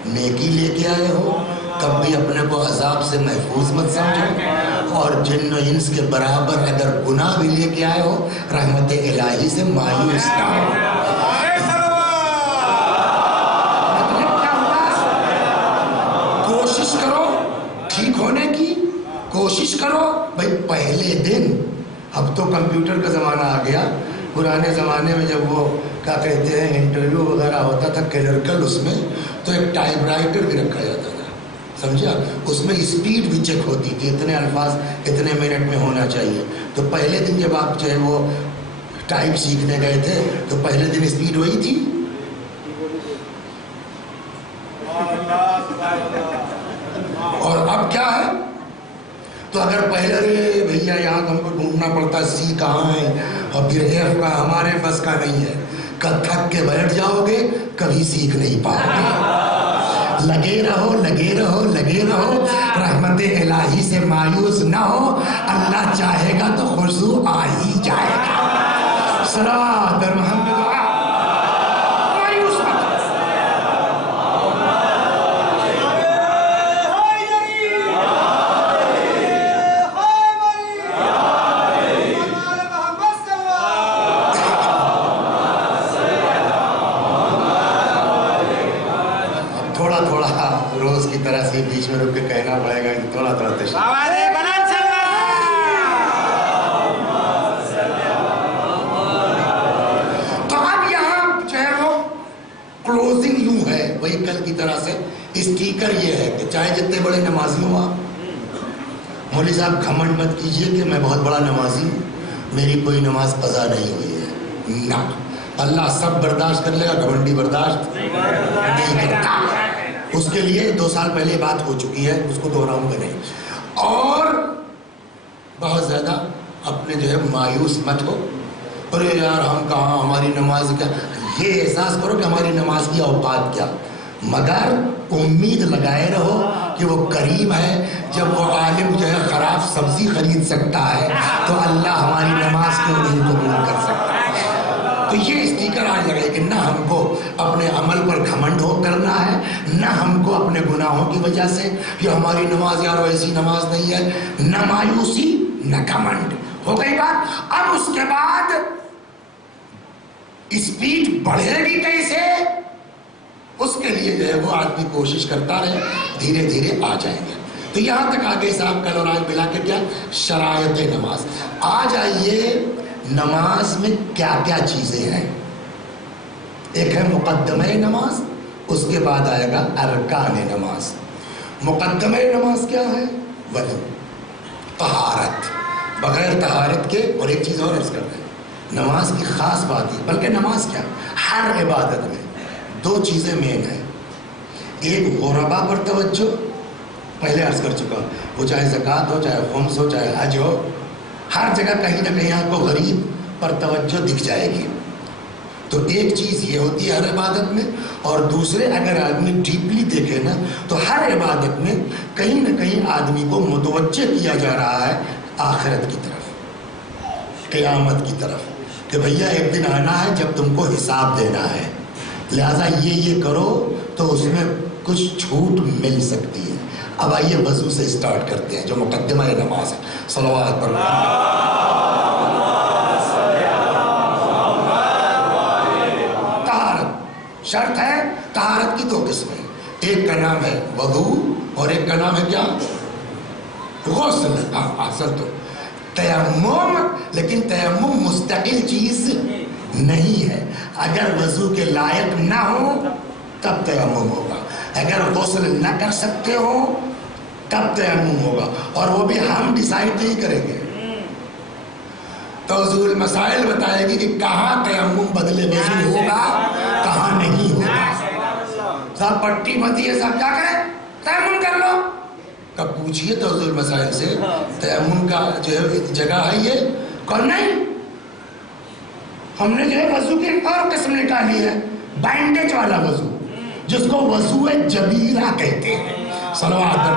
نیکی لے کے آئے ہو تب بھی اپنے کو عذاب سے محفوظ مت سمجھو, اور جن و انس کے برابر اگر گناہ بھی لے کے آئے ہو رحمت الہی سے مایوس نہ ہو. مطلب کیا ہوا, کوشش کرو ٹھیک ہونے کی, کوشش کرو بھائی. پہلے دن, اب تو کمپیوٹر کا زمانہ آ گیا, پرانے زمانے میں جب وہ کیا کہتے ہیں انٹرویو وغیرہ ہوتا تھا کلرکل, اس میں تو ایک ٹائپ رائٹر بھی رکھا جاتا تھا, سمجھا. اس میں اسپیڈ بھی چیک ہوتی تھی, اتنے الفاظ اتنے منٹ میں ہونا چاہیے. تو پہلے دن جب آپ جو ہے وہ ٹائپ سیکھنے گئے تھے تو پہلے دن اسپیڈ وہی تھی. اور اب کیا ہے, تو اگر پہلے بھیا یہاں ہم کو ڈھونڈنا پڑتا سی کہاں ہے اور پھر ایف کا, ہمارے بس کا نہیں ہے. تھک کے بیٹھ جاؤ گے کبھی سیکھ نہیں پاؤ گے. لگے رہو لگے رہو لگے رہو, رحمت الہی سے مایوس نہ ہو. اللہ چاہے گا تو خضوع آ ہی جائے گا. صلوات بر محمد. بیچ میں رک کے کہنا پڑے گا کہ تھوڑا تھوڑا تو اب یہاں جو ہے وہ کلوزنگ یوں ہے وہی کل کی طرح سے. اسٹیکر یہ ہے کہ چاہے جتنے بڑے نمازی ہوں آپ, مولوی صاحب گھمنڈ مت کیجئے کہ میں بہت بڑا نمازی ہوں, میری کوئی نماز قضا نہیں ہوئی ہے. نہ, اللہ سب برداشت کر لے گا, گھمنڈی برداشت نہیں کرتا. اس کے لیے 2 سال پہلے بات ہو چکی ہے, اس کو دہراؤں گا نہیں. اور بہت زیادہ اپنے جو ہے مایوس مت ہو. ارے یار ہم کہاں، ہماری نماز کیا. یہ احساس کرو کہ ہماری نماز کی اوقات کیا، مگر امید لگائے رہو کہ وہ قریب ہے. جب وہ عالم جو ہے خراب سبزی خرید سکتا ہے تو اللہ ہماری نماز کو نہیں قبول کر سکتا. تو یہ اسٹیکر آ جائے کہ نہ ہم کو اپنے عمل پر گھمنڈ ہو کرنا ہے، نہ ہم کو اپنے گناہوں کی وجہ سے کہ ہماری نماز یار ویسی نماز نہیں ہے، نہ مایوسی نہ گھمنڈ. ہو گئی بات. اب اس کے بعد اسپیڈ بڑھے گی کیسے؟ اس کے لیے جو ہے وہ آدمی کوشش کرتا رہے، دھیرے دھیرے آ جائیں گے. تو یہاں تک آگے صاحب کل اور آج ملا کے کیا شرائط نماز. آج آئیے نماز میں کیا کیا چیزیں ہیں. ایک ہے مقدمہ نماز، اس کے بعد آئے گا ارکان نماز. مقدمہ نماز کیا ہے؟ وضو، طہارت. بغیر طہارت کے، اور ایک چیز اور عرض کرتے ہیں، نماز کی خاص بات ہے، بلکہ نماز کیا ہر عبادت میں دو چیزیں مین ہیں. ایک غربا پر توجہ، پہلے عرض کر چکا، وہ چاہے زکوٰۃ ہو، چاہے خمس ہو، چاہے حج ہو، ہر جگہ کہیں نہ کہیں آپ کو غریب پر توجہ دکھ جائے گی. تو ایک چیز یہ ہوتی ہے ہر عبادت میں. اور دوسرے اگر آدمی ڈیپلی دیکھے نا تو ہر عبادت میں کہیں نہ کہیں آدمی کو متوجہ کیا جا رہا ہے آخرت کی طرف، قیامت کی طرف، کہ بھیا ایک دن آنا ہے جب تم کو حساب دینا ہے، لہٰذا یہ کرو تو اس میں کچھ چھوٹ مل سکتی ہے. اب آئیے وضو سے اسٹارٹ کرتے ہیں جو مقدمہ نماز ہے. صلوات پر طہارت شرط ہے. طہارت کی دو قسمیں، ایک کا نام ہے وضو اور ایک کا نام ہے کیا؟ غسل. اصل تو تیمم، لیکن تیمم مستقل چیز نہیں ہے. اگر وضو کے لائق نہ ہو تب تیمم ہوگا، اگر غسل نہ کر سکتے ہو تب تیمم ہوگا، اور وہ بھی ہم ڈیسائیڈ نہیں کریں گے. توضیح المسائل بتائے گی کہ کہاں تیمم بدلے وضو ہوگا، کہاں نہیں ہوگا. صاحب پٹی بندھی ہے، صاحب کیا کریں؟ تیمم کر لو. کب پوچھئے توضیح المسائل سے تیمم کا جو ہے جگہ ہے یہ کون نہیں. ہم نے جو ہے وضو کی ایک اور قسم نکالی ہے، بینڈیج والا وضو، جس کو وضو جبیرہ کہتے ہیں. صلوات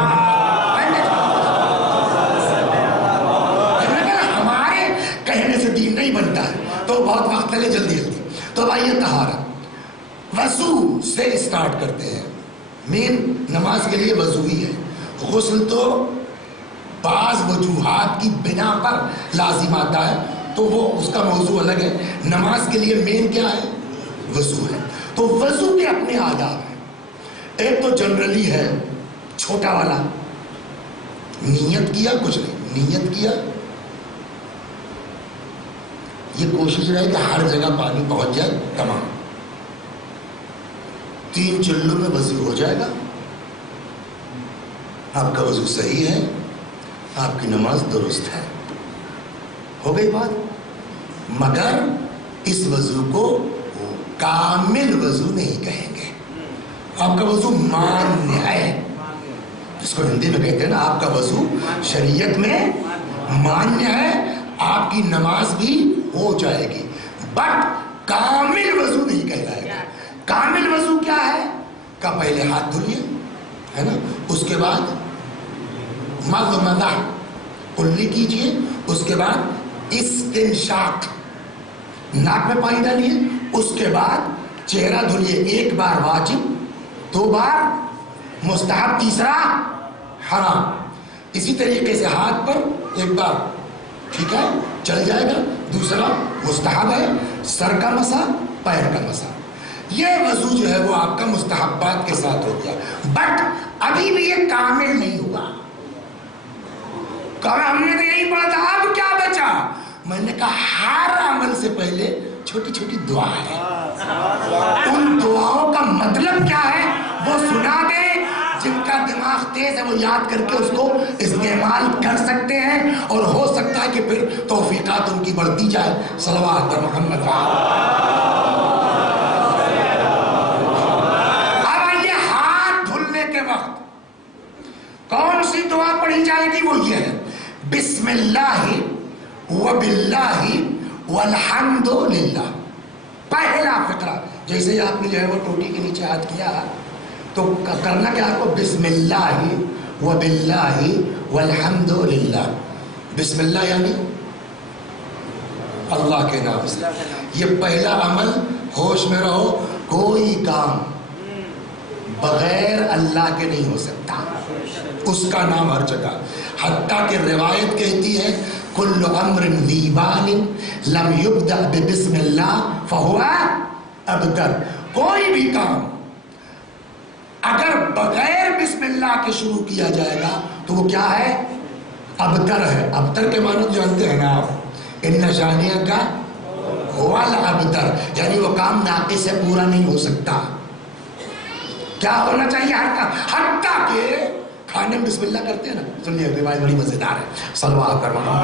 ہمارے کہنے سے دین نہیں بنتا ہے، تو بہت وقت لگے، جلدی جلدی. تو بھائی یہ طہارت وضو سے اسٹارٹ کرتے ہیں. مین نماز کے لیے وضو ہی ہے. غسل تو بعض وجوہات کی بنا پر لازم آتا ہے، تو وہ اس کا موضوع الگ ہے. نماز کے لیے مین کیا ہے؟ وضو ہے. تو وضو کے اپنے آداب ہیں. ایک تو جنرلی ہے چھوٹا والا، نیت کیا، کچھ نہیں، نیت کیا، یہ کوشش رہے کہ ہر جگہ پانی پہنچ جائے، تمام 3 چلوں میں وضو ہو جائے گا. آپ کا وضو صحیح ہے، آپ کی نماز درست ہے. ہو گئی بات. مگر اس وضو کو کامل وضو نہیں کہیں گے. آپ کا وضو مانیہ ہے، جس کو ہندی میں کہتے ہیں نا، آپ کا وضو شریعت میں مانیہ ہے، آپ کی نماز بھی ہو جائے گی، بٹ کامل وضو نہیں کہلائے گا. کامل وضو کیا ہے؟ کہ پہلے ہاتھ دھلیے، ہے نا، اس کے بعد مضمضہ کلی کیجئے، اس کے بعد استنشاق ناک میں پانی ڈالیے، اس کے بعد چہرہ دھلیے. 1 بار واجب، 2 بار مستحب، تیسرا حرام. اسی طریقے سے ہاتھ پر 1 بار ٹھیک ہے چل جائے گا، دوسرا مستحب ہے، سر کا مسح، پیر کا مسح. یہ وضو جو ہے وہ آپ کا مستحبات کے ساتھ ہو گیا، بٹ ابھی بھی یہ کامل نہیں ہوا. ہم نے تو یہی پڑھا تھا، اب کیا بچا؟ میں نے کہا ہر عمل سے پہلے چھوٹی چھوٹی دعا ہے. ان دعاؤں کا مطلب کیا ہے وہ سنا دیں. جن کا دماغ تیز ہے وہ یاد کر کے اس کو استعمال کر سکتے ہیں، اور ہو سکتا ہے کہ پھر توفیقات ان کی بڑھتی جائے. صلوات پر محمد. اب آئیے ہاتھ دھلنے کے وقت کون سی دعا پڑھی جائے گی؟ وہ یہ ہے، بسم اللہ و باللہ والحمد للہ. پہلا فقرہ جیسے ہی آپ نے جو ہے وہ ٹوٹی کے نیچے ہاتھ کیا تو کرنا کیا آپ کو؟ بسم اللہ وباللہ والحمد للہ. بسم اللہ یعنی اللہ کے نام سے. یہ پہلا عمل. ہوش میں رہو، کوئی کام بغیر اللہ کے نہیں ہو سکتا. اس کا نام ہر جگہ. حتیٰ کہ روایت کہتی ہے کل امر ذی بال لم یبدأ ببسم اللہ فہو ابتر. کوئی بھی کام اگر بغیر بسم اللہ کے شروع کیا جائے گا تو وہ کیا ہے؟ ابتر ہے. ابتر کے معنی جانتے ہیں نا آپ؟ ان شانیہ کا والابتر، یعنی وہ کام ناقص سے پورا نہیں ہو سکتا. کیا ہونا چاہیے؟ ہر کام. حتیٰ کہ کھانے میں بسم اللہ کرتے ہیں نا. سنیے روایت بڑی مزیدار ہے. صلوات پر محمد.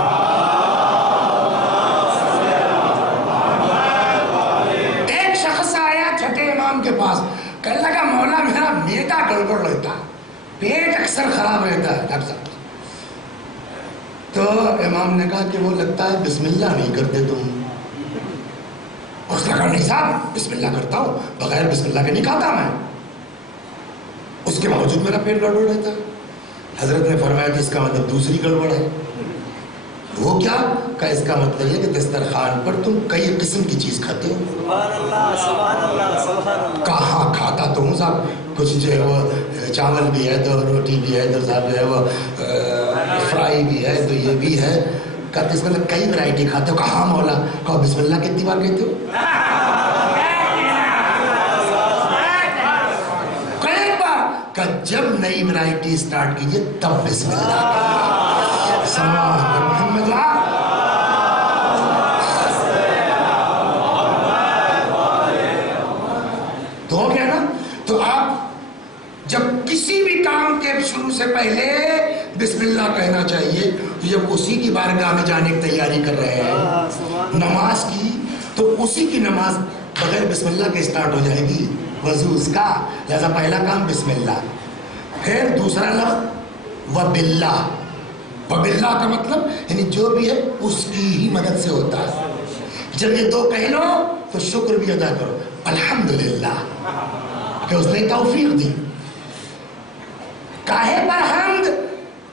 ایک شخص آیا چھٹے امام کے پاس، کہنے لگا مولا میرا معدہ گڑبڑ رہتا، پیٹ اکثر خراب رہتا ہے ڈاکٹر صاحب. تو امام نے کہا کہ وہ لگتا ہے بسم اللہ نہیں کرتے تم. اس نے کہا نہیں صاحب بسم اللہ کرتا ہوں، بغیر بسم اللہ کے نہیں کھاتا میں، اس کے باوجود میرا پیٹ گڑبڑ رہتا ہے. حضرت نے فرمایا کہ اس کا مطلب دوسری گڑبڑ ہے. وہ کیا؟ کہ اس کا مطلب یہ کہ دسترخوان پر تم کئی قسم کی چیز کھاتے ہو. سبحان اللہ سبحان اللہ سبحان اللہ. کہاں کھاتا تو ہوں صاحب، کچھ جو ہے وہ چاول بھی ہے تو روٹی بھی ہے تو صاحب جو ہے وہ فرائی بھی ہے تو یہ بھی ہے. کہتے اس میں کئی ورائٹی کھاتے ہو. کہاں مولا؟ کہو بسم اللہ کتنی بار کہتے ہو؟ کئی بار. کہ جب نئی ورائٹی سٹارٹ کیجئے تب بسم اللہ کیجئے. سلام محمد. تو ہو گیا نا. تو آپ جب کسی بھی کام کے شروع سے پہلے بسم اللہ کہنا چاہیے. تو جب اسی کی بارگاہ میں جانے کی تیاری کر رہے ہیں نماز کی، تو اسی کی نماز بغیر بسم اللہ کے سٹارٹ ہو جائے گی. وضو اس کا، لہذا پہلا کام بسم اللہ. پھر دوسرا لفظ وباللہ. وباللہ کا مطلب یعنی جو بھی ہے اس کی ہی مدد سے ہوتا ہے. جب یہ دو کہہ لو تو شکر بھی ادا کرو الحمدللہ کہ اس نے توفیق دی. کاہے پر حمد؟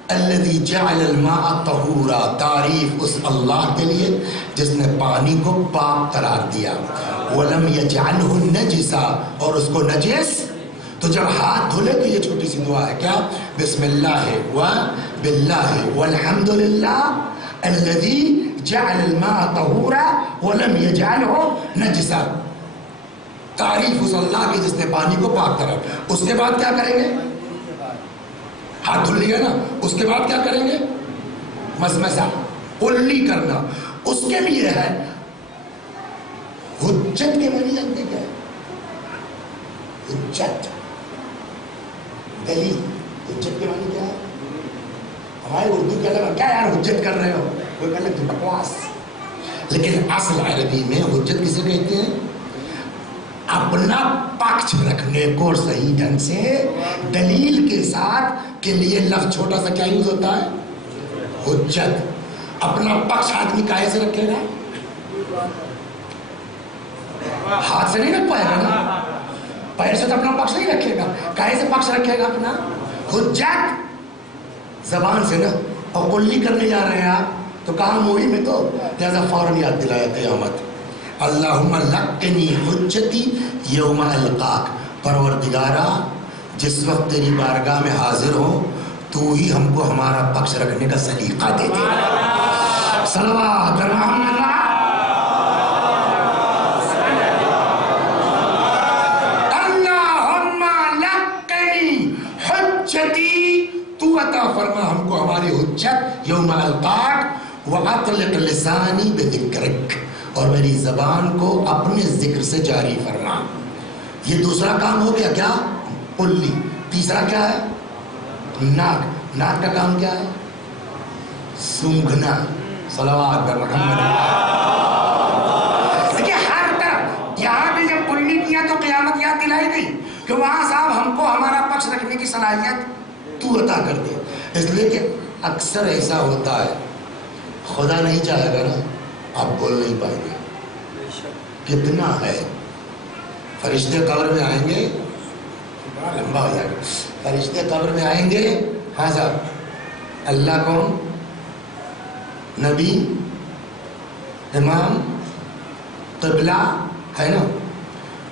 الذی جعل الماء طہورا. تعریف اس اللہ کے لیے جس نے پانی کو پاک قرار دیا. ولم یجعلہ نجسا، اور اس کو نجس. تو جب ہاتھ دھلے تو یہ چھوٹی سی دعا ہے کیا؟ بسم اللہ وباللہ والحمدللہ الذی جعل الماء طہورا ولم یجعلہ نجسا. تعریف اس اللہ کی جس نے پانی کو پاک کرا. اس کے بعد کیا کریں گے؟ ہاتھ دھل لیا نا. اس کے بعد کیا کریں گے؟ مسمسا، کلی کرنا. اس کے بھی یہ ہے حجت کے معنی جانتے کیا ہے؟ حجت دلیل. حجت کے معنی کیا ہے؟ ہمارے اردو کے علاوہ کیا یار حجت کر رہے ہو؟ کوئی کہنے لگے بکواس. لیکن اصل عربی میں حجت کسے کہتے ہیں؟ اپنا پکش رکھنے کو صحیح ڈھنگ سے دلیل کے ساتھ کے لیے لفظ چھوٹا سا کیا یوز ہوتا ہے؟ حجت. اپنا پکش آدمی کاہے سے رکھے گا؟ ہاتھ سے نہیں رکھ پائے گا نا. پیر سے تو اپنا پکش نہیں رکھے گا. کاہے سے پکش رکھے گا اپنا؟ حجت زبان سے نا. اور کلی کرنے جا رہے ہیں آپ تو کام وہی میں تو لہذا فوراً یاد دلایا قیامت. اللہم لقنی حجتی یوم القاک. پروردگارا جس وقت تیری بارگاہ میں حاضر ہو تو ہی ہم کو ہمارا پکش رکھنے کا سلیقہ دے دے. صلوات محمد. اللہم لقنی حجتی، تو عطا فرما ہم کو ہماری حجت یوم القاک. وَأَطْلِقْ لِسَانِي بِذِكْرِكَ، اور میری زبان کو اپنے ذکر سے جاری فرما. یہ دوسرا کام ہو گیا کیا؟ کلی. تیسرا کیا ہے؟ ناک. ناک کا کام کیا ہے؟ سونگھنا. صلوات پر محمد. دیکھیے ہر طرف یہاں بھی جب کلی کیا تو قیامت یاد دلائی گئی کہ وہاں صاحب ہم کو ہمارا پکش رکھنے کی صلاحیت تو عطا کر دے. اس لیے کہ اکثر ایسا ہوتا ہے، خدا نہیں چاہے گا نا آپ بول نہیں پائیں گے. کتنا ہے. فرشتے قبر میں آئیں گے, بڑا لمبا ہو جائے گا. فرشتے قبر میں آئیں گے, ہاں صاحب, اللہ کون, نبی, امام, قبلہ ہے نا.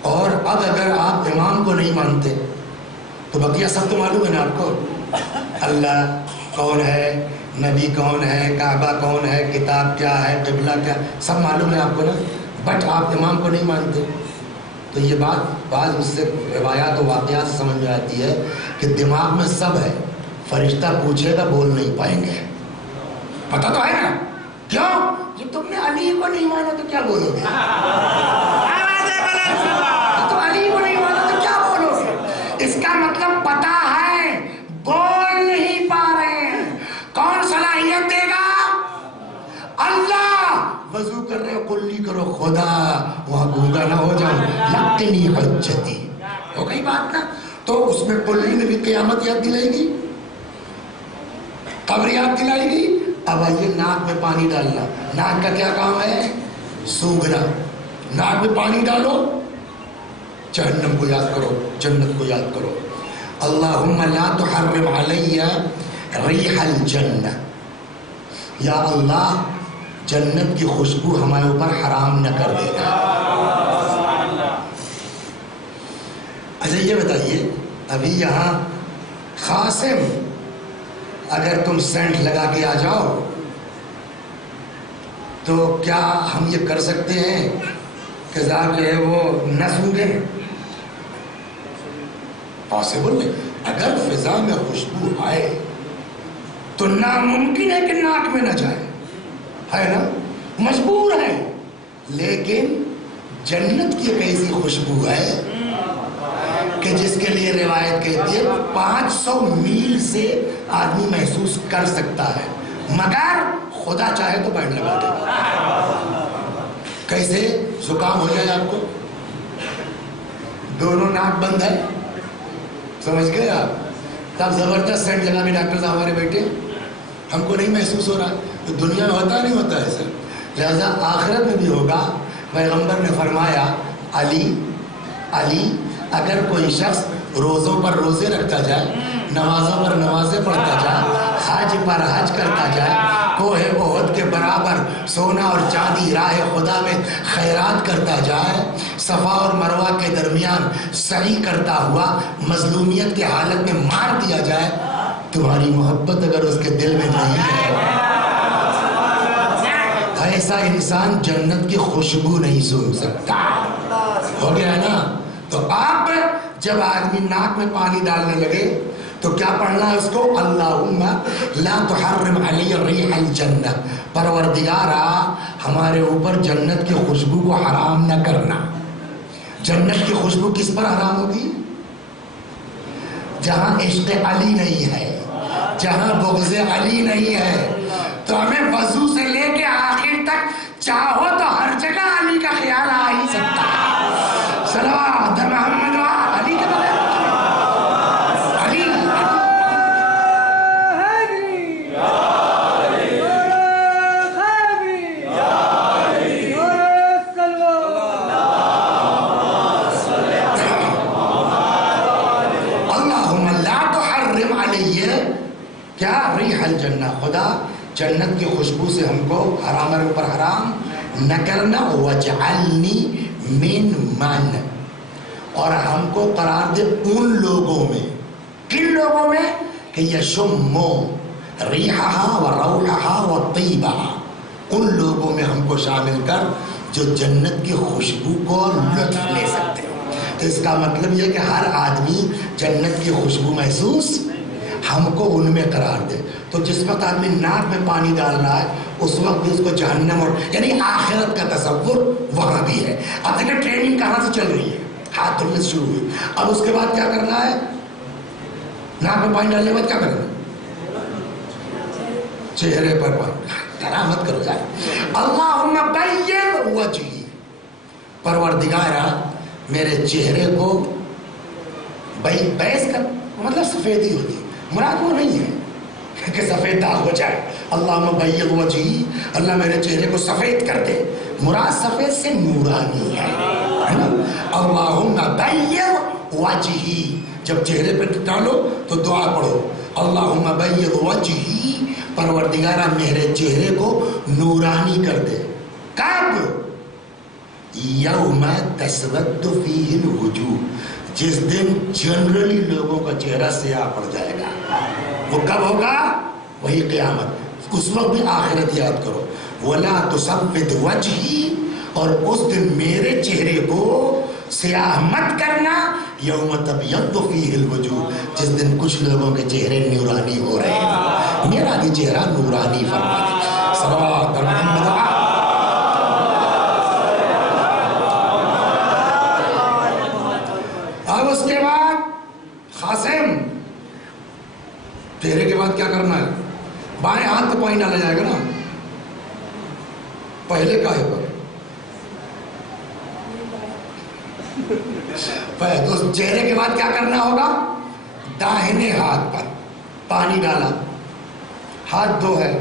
اور اب اگر آپ امام کو نہیں مانتے تو بقیہ سب تو معلوم ہے نا آپ کو. اللہ کون ہے, نبی کون ہے, کعبہ کون ہے, کتاب کیا ہے, قبلہ کیا, سب معلوم ہے آپ کو نا. بٹ آپ امام کو نہیں مانتے. تو یہ بات بعض اس سے روایات و واقعات سے سمجھ میں آتی ہے کہ دماغ میں سب ہے, فرشتہ پوچھے گا بول نہیں پائیں گے. پتہ تو ہے نا کیوں, کہ تم نے علی کو نہیں مانا تو کیا بولو گے. تو علی کو نہیں مانا تو کیا بولو گے. اس کا مطلب پتہ ہے, بول نہیں پا رہے ہیں. کون صلاحیت دے گا؟ اللہ. وضو کر رہے ہو, کلی کرو, خدا وہاں گونگا نہ ہو جاؤ, لقنی حجتی, ہو گئی بات نا. تو اس میں کلی میں بھی قیامت یاد دلائے گی, قبر یاد دلائے گی. اب آئیے ناک میں پانی ڈالنا. ناک کا کیا کام ہے؟ سونگھنا. ناک میں پانی ڈالو, جہنم کو یاد کرو, جنت کو یاد کرو. اللہم لا تحرم علی ریح الجنہ, یا اللہ جنت کی خوشبو ہمارے اوپر حرام نہ کر دینا. اچھا یہ بتائیے, ابھی یہاں قاسم اگر تم سینٹ لگا کے آ جاؤ تو کیا ہم یہ کر سکتے ہیں کہ صاحب جو ہے وہ نہ سونگھیں؟ پاسبل نہیں. اگر فضا میں خوشبو آئے تو ناممکن ہے کہ ناک میں نہ جائے, ہے نا, مجبور ہے. لیکن جنت کی ایک ایسی خوشبو ہے کہ جس کے لیے روایت کہتی ہے 500 میل سے آدمی محسوس کر سکتا ہے, مگر خدا چاہے تو بینڈ لگا دے. کیسے زکام ہو جائے آپ کو, دونوں ناک بند ہے, سمجھ گئے آپ, تب زبردست سینٹ لگا کے ڈاکٹر صاحب ہمارے بیٹھے, ہم کو نہیں محسوس ہو رہا. تو دنیا میں ہوتا نہیں ہوتا ایسا, لہذا آخرت میں بھی ہوگا. پیغمبر نے فرمایا, علی علی اگر کوئی شخص روزوں پر روزے رکھتا جائے, نمازوں پر نمازیں پڑھتا جائے, حج پر حج کرتا جائے, کوہ احد کے برابر سونا اور چاندی راہ خدا میں خیرات کرتا جائے, صفا اور مروہ کے درمیان سعی کرتا ہوا مظلومیت کی حالت میں مار دیا جائے, تمہاری محبت اگر اس کے دل میں نہیں ہے, ایسا انسان جنت کی خوشبو نہیں سن سکتا. ہو گیا نا. تو آپ جب آدمی ناک میں پانی ڈالنے لگے تو کیا پڑھنا ہے اس کو؟ اللہم لا تحرم علی ریح الجنہ, پروردگارا ہمارے اوپر جنت کی خوشبو کو حرام نہ کرنا. جنت کی خوشبو کس پر حرام ہوگی؟ جہاں عشق علی نہیں ہے, جہاں بغض علی نہیں ہے. تو ہمیں وضو سے لے کے آخر تک چاہو تو ہر جگہ علی کا خیال آ ہی سکتا ہے. صلوات محمد و علی کے بغیر علی اللہم لا تحرم علی کیا ریح الجنہ, خدا جنت کی خوشبو سے ہم کو حرام کے اوپر حرام نہ کرنا. وجعلنی من من, اور ہم کو قرار دے ان لوگوں میں. کن لوگوں میں؟ کہ یشمو ریحہا و روحہا و طیبہا, ان لوگوں میں ہم کو شامل کر جو جنت کی خوشبو کو لطف لے سکتے ہیں. تو اس کا مطلب یہ کہ ہر آدمی جنت کی خوشبو محسوس ہم کو ان میں قرار دے. تو جس وقت آدمی ناک میں پانی ڈال رہا ہے اس وقت بھی اس کو جہنم اور یعنی آخرت کا تصور وہاں بھی ہے. اب دیکھیں ٹریننگ کہاں سے چل رہی ہے, ہاتھ دھلنے سے شروع ہوئی. اب اس کے بعد کیا کرنا ہے؟ ناک میں پانی ڈالنے کے بعد کیا کرنا ہے؟ چہرے پر پانی. کرامت کرو جائے. اللہم بید وجہی, پروردگارا میرے چہرے کو بیض کا مطلب سفیدی ہوتی, مراد وہ نہیں ہے کہ سفید داغ ہو جائے, اللہم بیض وجہی، اللہ میرے چہرے کو سفید کر دے، مراد سفید سے نورانی ہے نا. اللہم بیض وجہی، جب چہرے پہ ڈالو تو دعا پڑھو اللہم بیض وجہی، پروردگارہ میرے چہرے کو نورانی کر دے. کب؟ یوم تسود فیہ الوجوہ، جس دن جنرلی لوگوں کا چہرہ سیاہ پڑ جائے گا. وہ کب ہوگا؟ وہی قیامت. اس وقت بھی آخرت یاد کرو. وَلَا تُسَوِّدْ وَجْهِي، اور اس دن میرے چہرے کو سیاہ مت کرنا. یوم تبیض فیہ الوجوہ، جس دن کچھ لوگوں کے چہرے نورانی ہو رہے ہیں. میرا بھی چہرہ نورانی فرما دے. صلوات محمد. اب اس کے بعد قاسم، چہرے کے بعد کیا کرنا ہے؟ بائیں ہاتھ تو پانی ڈالا جائے گا نا پہلے کاہے پر. تو چہرے کے بعد کیا کرنا ہوگا؟ داہنے ہاتھ پر پانی ڈالا. ہاتھ دو ہے،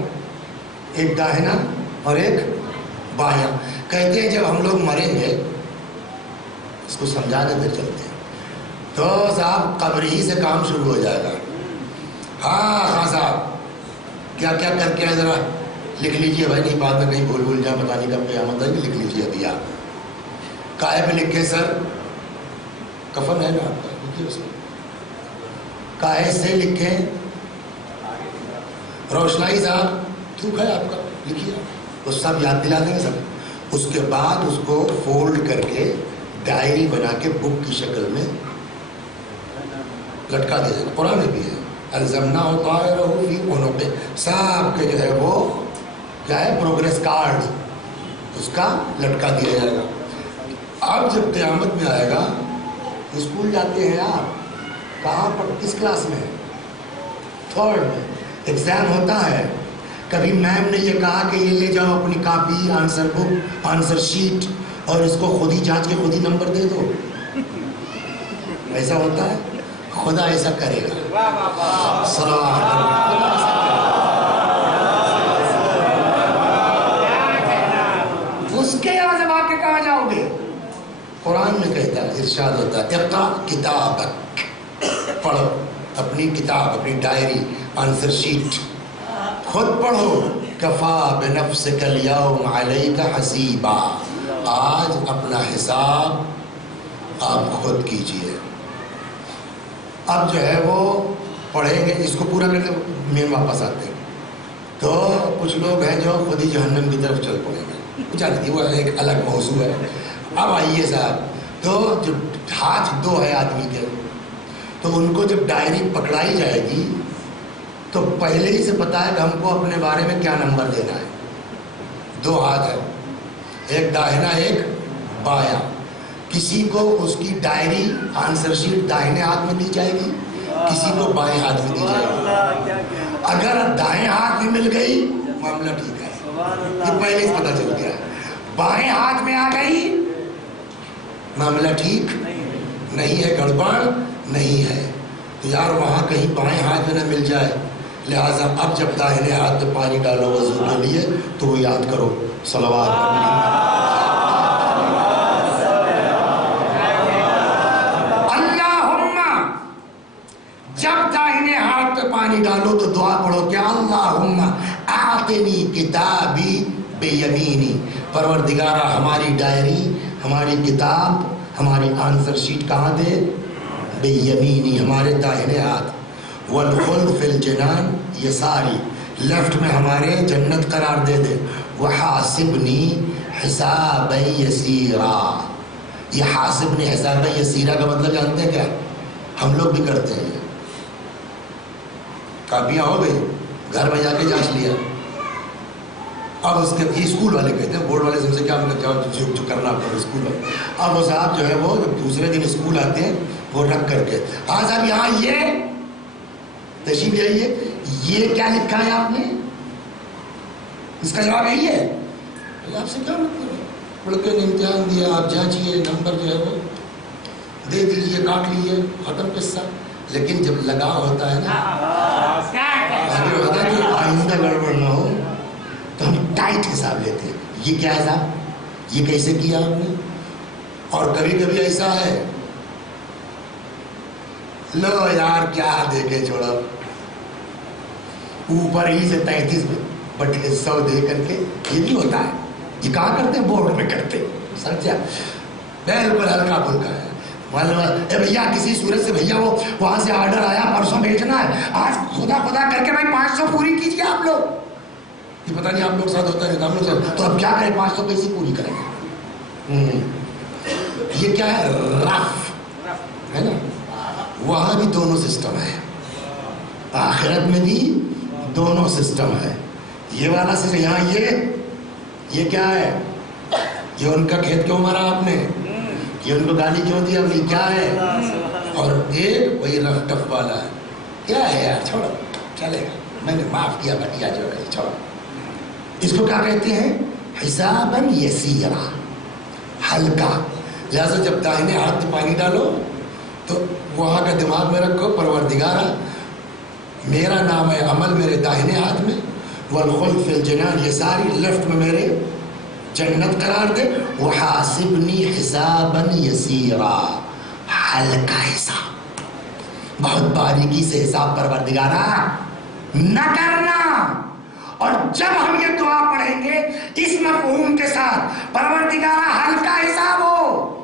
ایک داہنا اور ایک بایاں. کہتے ہیں جب ہم لوگ مریں گے، اس کو سمجھا کے چلتے ہیں، تو صاحب قبر ہی سے کام شروع ہو جائے گا. ہاں خان صاحب کیا کیا کر کے ذرا لکھ لیجئے بھائی، نہیں بعد میں کہیں بھول جائے، پتہ نہیں کب قیامت ہے، لکھ لیجئے ابھی. آپ کاہے پہ لکھے سر؟ کفن ہے نا آپ کا، لکھیے اس کو. کاہے سے لکھیں؟ روشنائی صاحب تھوک ہے آپ کا، لکھیے. وہ سب یاد دلا دیں گے سب. اس کے بعد اس کو فولڈ کر کے ڈائری بنا کے بک کی شکل میں لٹکا دیا جائے. قرآن میں بھی ہے الزمنا طائرہ فی عنقہ، سب کے جو ہے وہ کیا ہے پروگریس کارڈ اس کا لٹکا دیا جائے گا. اب جب قیامت میں آئے گا، اسکول جاتے ہیں آپ، کہاں پر کس کلاس میں؟ تھرڈ میں. ایگزام ہوتا ہے، کبھی میم نے یہ کہا کہ یہ لے جاؤ اپنی کاپی، آنسر بک، آنسر شیٹ، اور اس کو خود ہی جانچ کے خود ہی نمبر دے دو. ایسا ہوتا ہے؟ خدا ایسا کرے گا. اس کے یہاں جب آ کے کہاں جاؤ گے؟ قرآن میں کہتا ہے، ارشاد ہوتا ہے اقرأ کتابک، پڑھو اپنی کتاب، اپنی ڈائری، آنسر شیٹ خود پڑھو. کفا بنفسک اليوم علیک حسیبا، آج اپنا حساب آپ خود کیجئے. اب جو ہے وہ پڑھیں گے، اس کو پورا کر کے مین واپس آتے ہیں. تو کچھ لوگ ہیں جو خود ہی جہنم کی طرف چل پڑیں گے، کچھ نہیں، وہ ایک الگ موضوع ہے. اب آئیے صاحب، تو جو ہاتھ دو ہے آدمی کے، تو ان کو جب ڈائری پکڑائی جائے گی تو پہلے ہی سے پتا ہے کہ ہم کو اپنے بارے میں کیا نمبر دینا ہے. دو ہاتھ ہے، ایک داہنا ایک بایاں. کسی کو اس کی ڈائری آنسر شیٹ داہنے ہاتھ میں دی جائے گی، کسی کو بائیں ہاتھ میں دی جائے گی. اگر دائیں ہاتھ میں مل گئی معاملہ ٹھیک ہے، یہ پہلے ہی پتا چل گیا. بائیں ہاتھ میں آ گئی معاملہ ٹھیک نہیں ہے، گڑبڑ نہیں ہے. تو یار وہاں کہیں بائیں ہاتھ میں نہ مل جائے. لہٰذا اب جب داہنے ہاتھ میں پانی ڈالو وضو کے لیے تو وہ یاد کرو صلوات اللہم. جب داہنے ہاتھ پہ پانی ڈالو تو دعا پڑھو کہ اللہم اعطنی کتابی بیمینی، پروردگارہ ہماری ڈائری، ہماری کتاب، ہماری آنسر شیٹ کہاں دے؟ بیمینی، ہمارے داہنے ہاتھ. والخلد فی الجنان یساری، لیفٹ میں ہمارے جنت قرار دے دے. وحاسبنی حسابا یسیرا، یہ حاسبنی حسابا یسیرا کا مطلب جانتے ہیں کیا؟ ہم لوگ بھی کرتے ہیں. کاپیاں ہو گئی، گھر میں جا کے جانچ لیا. اب اس کے اسکول والے کہتے ہیں، بورڈ والے سے کیا جو کرنا پڑے اسکول والے. اب وہ صاحب جو ہے وہ دوسرے دن اسکول آتے ہیں، وہ رکھ کر کے ہاں صاحب یہاں یہ تشریف لے آئیے، یہ کیا لکھا ہے آپ نے؟ اس کا جواب یہی ہے. آپ سے کیا مطلب ہے؟ لڑکے نے امتحان دیا، آپ جانچیے، نمبر جو ہے وہ دے دیجیے، کاٹ لیجیے، ختم قصہ. لیکن جب لگا ہوتا ہے نا، ہوتا ہے کہ آئندہ گڑبڑ نہ ہو، ٹائٹ حساب لیتے ہیں. یہ کیا حساب, یہ کیسے کیا آپ نے؟ اور کبھی کبھی ایسا ہے, لو یار کیا دے کے چھوڑا, اوپر ہی سے 33/100 دے کر کے. یہ نہیں ہوتا ہے, یہ کہاں کرتے ہیں, بورڈ میں کرتے. سمجھا, بالکل ہلکا پھلکا ہے. اے بھیا کسی صورت سے بھیا وہ وہاں سے آرڈر آیا پرسوں بھیجنا ہے, آج خدا خدا کر کے بھائی 500 پوری کیجیے آپ لوگ. یہ پتہ نہیں آپ لوگ ساتھ ہوتا ہے ہم لوگ ساتھ, تو اب کیا کریں, 500 کیسے پوری کریں گے. یہ کیا ہے, رف ہے نا. وہاں بھی دونوں سسٹم ہے, آخرت میں بھی دونوں سسٹم ہے. یہ والا سے یہاں یہ کیا ہے, یہ ان کا کھیت کیوں مارا آپ نے, یہ ان کو گالی کیوں دی آپ نے, کیا ہے. اور ایک وہی رف ٹف والا ہے, کیا ہے یار چھوڑو چلے گا, میں نے معاف کیا بٹیا جو ہے چھوڑو. اس کو کیا کہتے ہیں, حساباً یسیرا, ہلکا. لہٰذا جب داہنے ہاتھ میں پانی ڈالو تو وہاں کا دماغ میں رکھو, پروردگارا میرا نام ہے عمل میرے داہنے ہاتھ میں, والخلد فی الجنان یساری, لیفٹ میں میرے جنت قرار دے. وحاسبنی حساباً یسیرا, ہلکا حساب, بہت باریکی سے حساب پروردگارا نہ کرنا. اور جب ہم یہ دعا پڑھیں گے اس مفہوم کے ساتھ, پروردگارا ہلکا حساب ہو,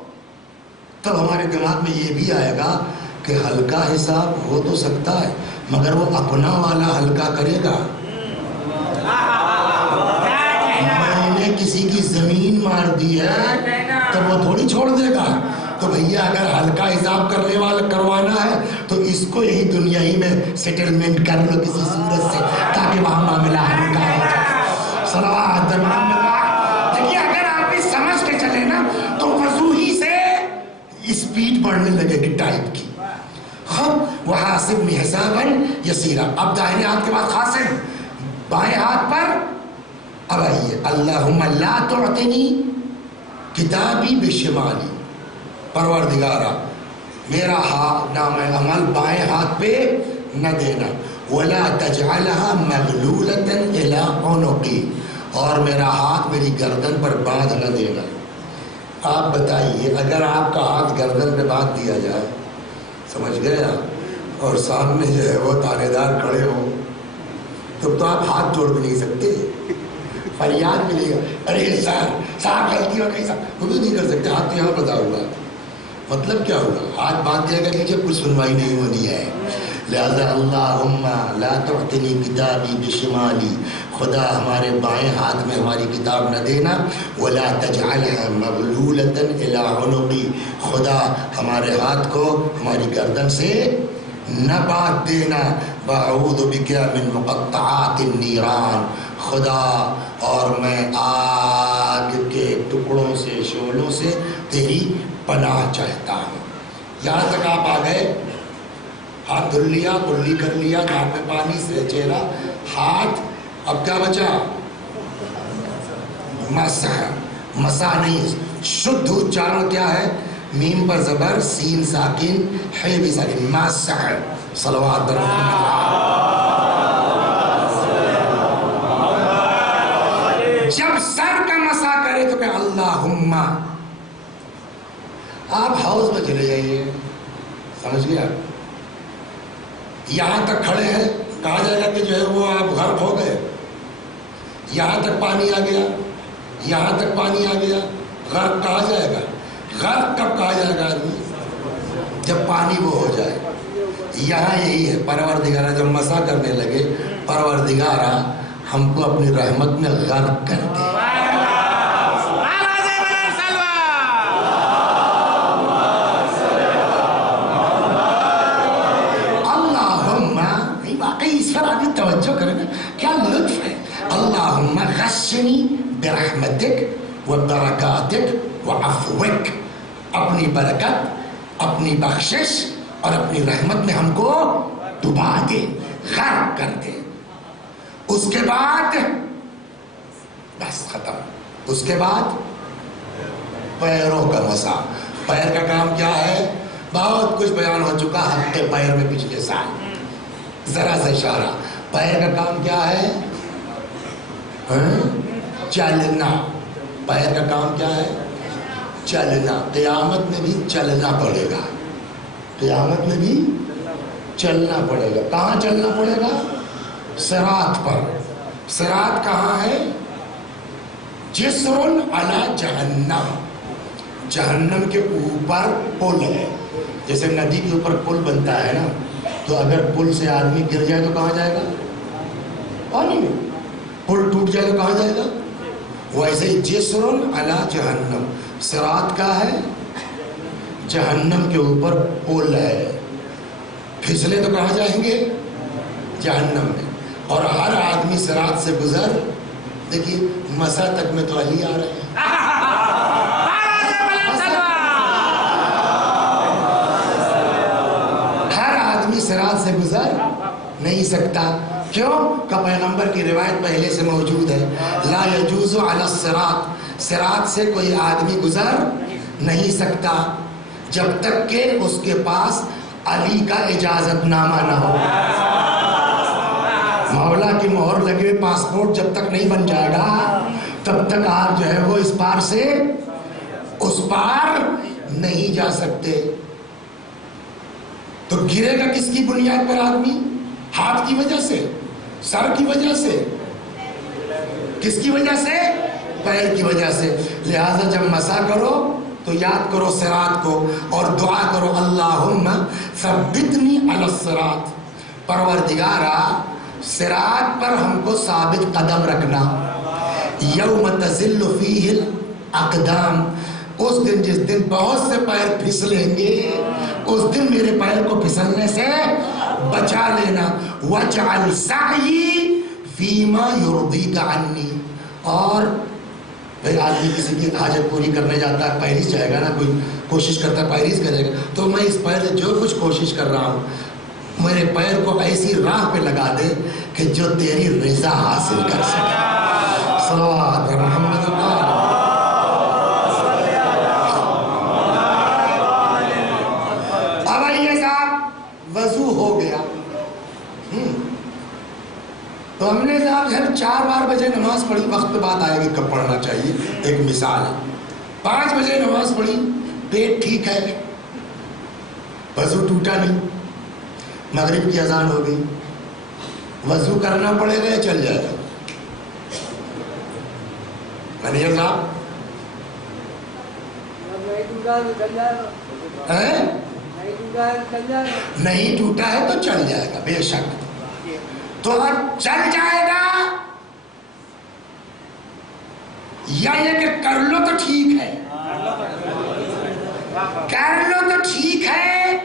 تب ہمارے دماغ میں یہ بھی آئے گا کہ ہلکا حساب ہو تو سکتا ہے مگر وہ اپنا والا ہلکا کرے گا. میں نے کسی کی زمین مار دی ہے تو وہ تھوڑی چھوڑ دے گا. تو بھیا اگر ہلکا حساب کرنے والا کروانا ہے تو اس کو یہی دنیا ہی میں سیٹلمنٹ کر لو کسی صورت سے, تاکہ وہاں معاملہ ہلکا ہو جائے. صلوات اللہ. دیکھیے اگر آپ بھی سمجھ کے چلے نا تو وضو ہی سے اسپیڈ بڑھنے لگے گی ٹائپ کی. خب وحاسبنی حساباً یسیرا. اب داہنے ہاتھ کے بعد خاصم, بائیں ہاتھ پر اب آئیے, اللہم لا تعطنی کتابی بشمالی, پروردگارا میرا نام عمل بائیں ہاتھ پہ نہ دینا. ولا تجعلها مغلولة الى عنقی, اور میرا ہاتھ میری گردن پر باندھ نہ دینا. آپ بتائیے اگر آپ کا ہاتھ گردن پہ باندھ دیا جائے, سمجھ گئے آپ, اور سامنے جو ہے وہ تانے دار کھڑے ہو تو آپ ہاتھ جوڑ بھی نہیں سکتے, فریاد ملے گا, ارے صاحب غلطی ہو گئی, صاحب وہ بھی نہیں کر سکتے. ہاتھ تو یہاں بتا ہوا, مطلب کیا ہوگا, ہاتھ باندھ دیا گا کہ کچھ سنوائی نہیں ہونی ہے. لہذا اللہم لا تعطنی کتابی بشمالی, خدا ہمارے بائیں ہاتھ میں ہماری کتاب نہ دینا. ولا تجعلها مغلولة الى عنقی, خدا ہمارے ہاتھ کو ہماری گردن سے نہ باندھ دینا. واعوذ بک من مقطعات النیران, خدا اور میں آگ کے ٹکڑوں سے شعلوں سے تیری پناہ چاہتا ہوں. یہاں تک آپ آ گئے, ہاتھ دھل لیا, کلی کر لیا, ناک میں پانی سے چہرہ, ہاتھ. اب کیا بچا, مسح. مسح نہیں, شدھ اچارن کیا ہے, میم پر زبر, سین ساکن, ہے بھی ساکن, مسح. صلوات جب سر کا مسح کرے تو کہ اللہم. آپ ہاؤس میں چلے جائیے, سمجھ گیا, یہاں تک کھڑے ہیں, کہا جائے گا کہ جو ہے وہ آپ غرق ہو گئے. یہاں تک پانی آ گیا, یہاں تک پانی آ گیا, غرق کہا جائے گا. غرق کب کہا جائے گا, جب پانی وہ ہو جائے. یہاں یہی ہے, پروردگارہ جب مسح کرنے لگے, پروردگارہ ہم کو اپنی رحمت میں غرق کر دے. توجہ کریں, کیا لطف ہے. اللہم غشنی برحمتک و برکاتک و عفوک, اپنی برکت, اپنی بخشش اور اپنی رحمت میں ہم کو ڈبا دے, غرق کر دے. اس کے بعد بس ختم. اس کے بعد پیروں کا مسح. پیر کا کام کیا ہے, بہت کچھ بیان ہو چکا ہفتے پیر میں پچھلے سال, ذرا سا اشارہ. پیر کا کام کیا ہے, چلنا. پیر کا کام کیا ہے؟ چلنا. قیامت میں بھی چلنا پڑے گا. قیامت میں بھی چلنا پڑے گا. کہاں چلنا پڑے گا؟ صراط پر. صراط کہاں ہے؟ جسر علی جہنم. جہنم کے اوپر پل ہے. جیسے ندی کے اوپر پل بنتا ہے نا، تو اگر پل سے آدمی گر جائے تو کہاں جائے گا؟ پانی میں. پل ٹوٹ جائے تو کہاں جائے گا؟ ویسے ہی جسر علی جہنم. صراط کا ہے، جہنم کے اوپر پل ہے. پھسلے تو کہاں جائیں گے؟ جہنم میں. اور ہر آدمی صراط سے گزر. دیکھیے مسا تک میں تو علی آ رہے ہیں. ہر آدمی صراط سے گزر نہیں سکتا. کیوں؟ کہ پیغمبر کی روایت پہلے سے موجود ہے، لا یجوز علی الصراط. صراط سے کوئی آدمی گزر نہیں سکتا جب تک کہ اس کے پاس علی کا اجازت نامہ نہ ہو. مولا کی مہر لگے پاسپورٹ جب تک نہیں بن جائے گا تب تک آپ جو ہے وہ اس پار سے اس پار نہیں جا سکتے. تو گرے گا کس کی بنیاد پر آدمی؟ ہاتھ کی وجہ سے، سر کی وجہ سے، کس کی وجہ سے؟ پیر کی وجہ سے. لہذا جب مسا کرو تو یاد کرو صراط کو اور دعا کرو اللہم ثبتنی علی الصراط. پروردگارا صراط پر ہم کو ثابت قدم رکھنا. یوم تزل فیہ الاقدام. اس دن جس دن بہت سے پیر پھسلیں گے اس دن میرے پیر کو پھسلنے سے بچا لینا. وَاجْعَلْ سَعْيِي فِيمَا يُرْضِيكَ عَنِّي. اور بھائی آدمی کسی کی حاجت پوری کرنے جاتا ہے، پیرس جائے گا نا، کوئی کوشش کرتا ہے پیرس کرے گا، تو میں اس پیر سے جو کچھ کوشش کر رہا ہوں میرے پیر کو ایسی راہ پہ لگا دے کہ جو تیری رضا حاصل کر سکے. صلوات محمد اللہ. اب آئیے صاحب وضو ہو گیا تو ہم نے صاحب گھر 4 بجے نماز پڑھی. وقت پہ بات آئے گی کب پڑھنا چاہیے، ایک مثال ہے. 5 بجے نماز پڑھی، پیٹ ٹھیک ہے، وضو ٹوٹا نہیں. مغرب کی اذان ہو گئی، وضو کرنا پڑے گا یا چل جائے گا؟ منیجر صاحب نہیں ٹوٹا ہے تو چل جائے گا بے شک. تو اگر چل جائے گا یا یہ کہ کر لو تو ٹھیک ہے، کر لو تو ٹھیک ہے،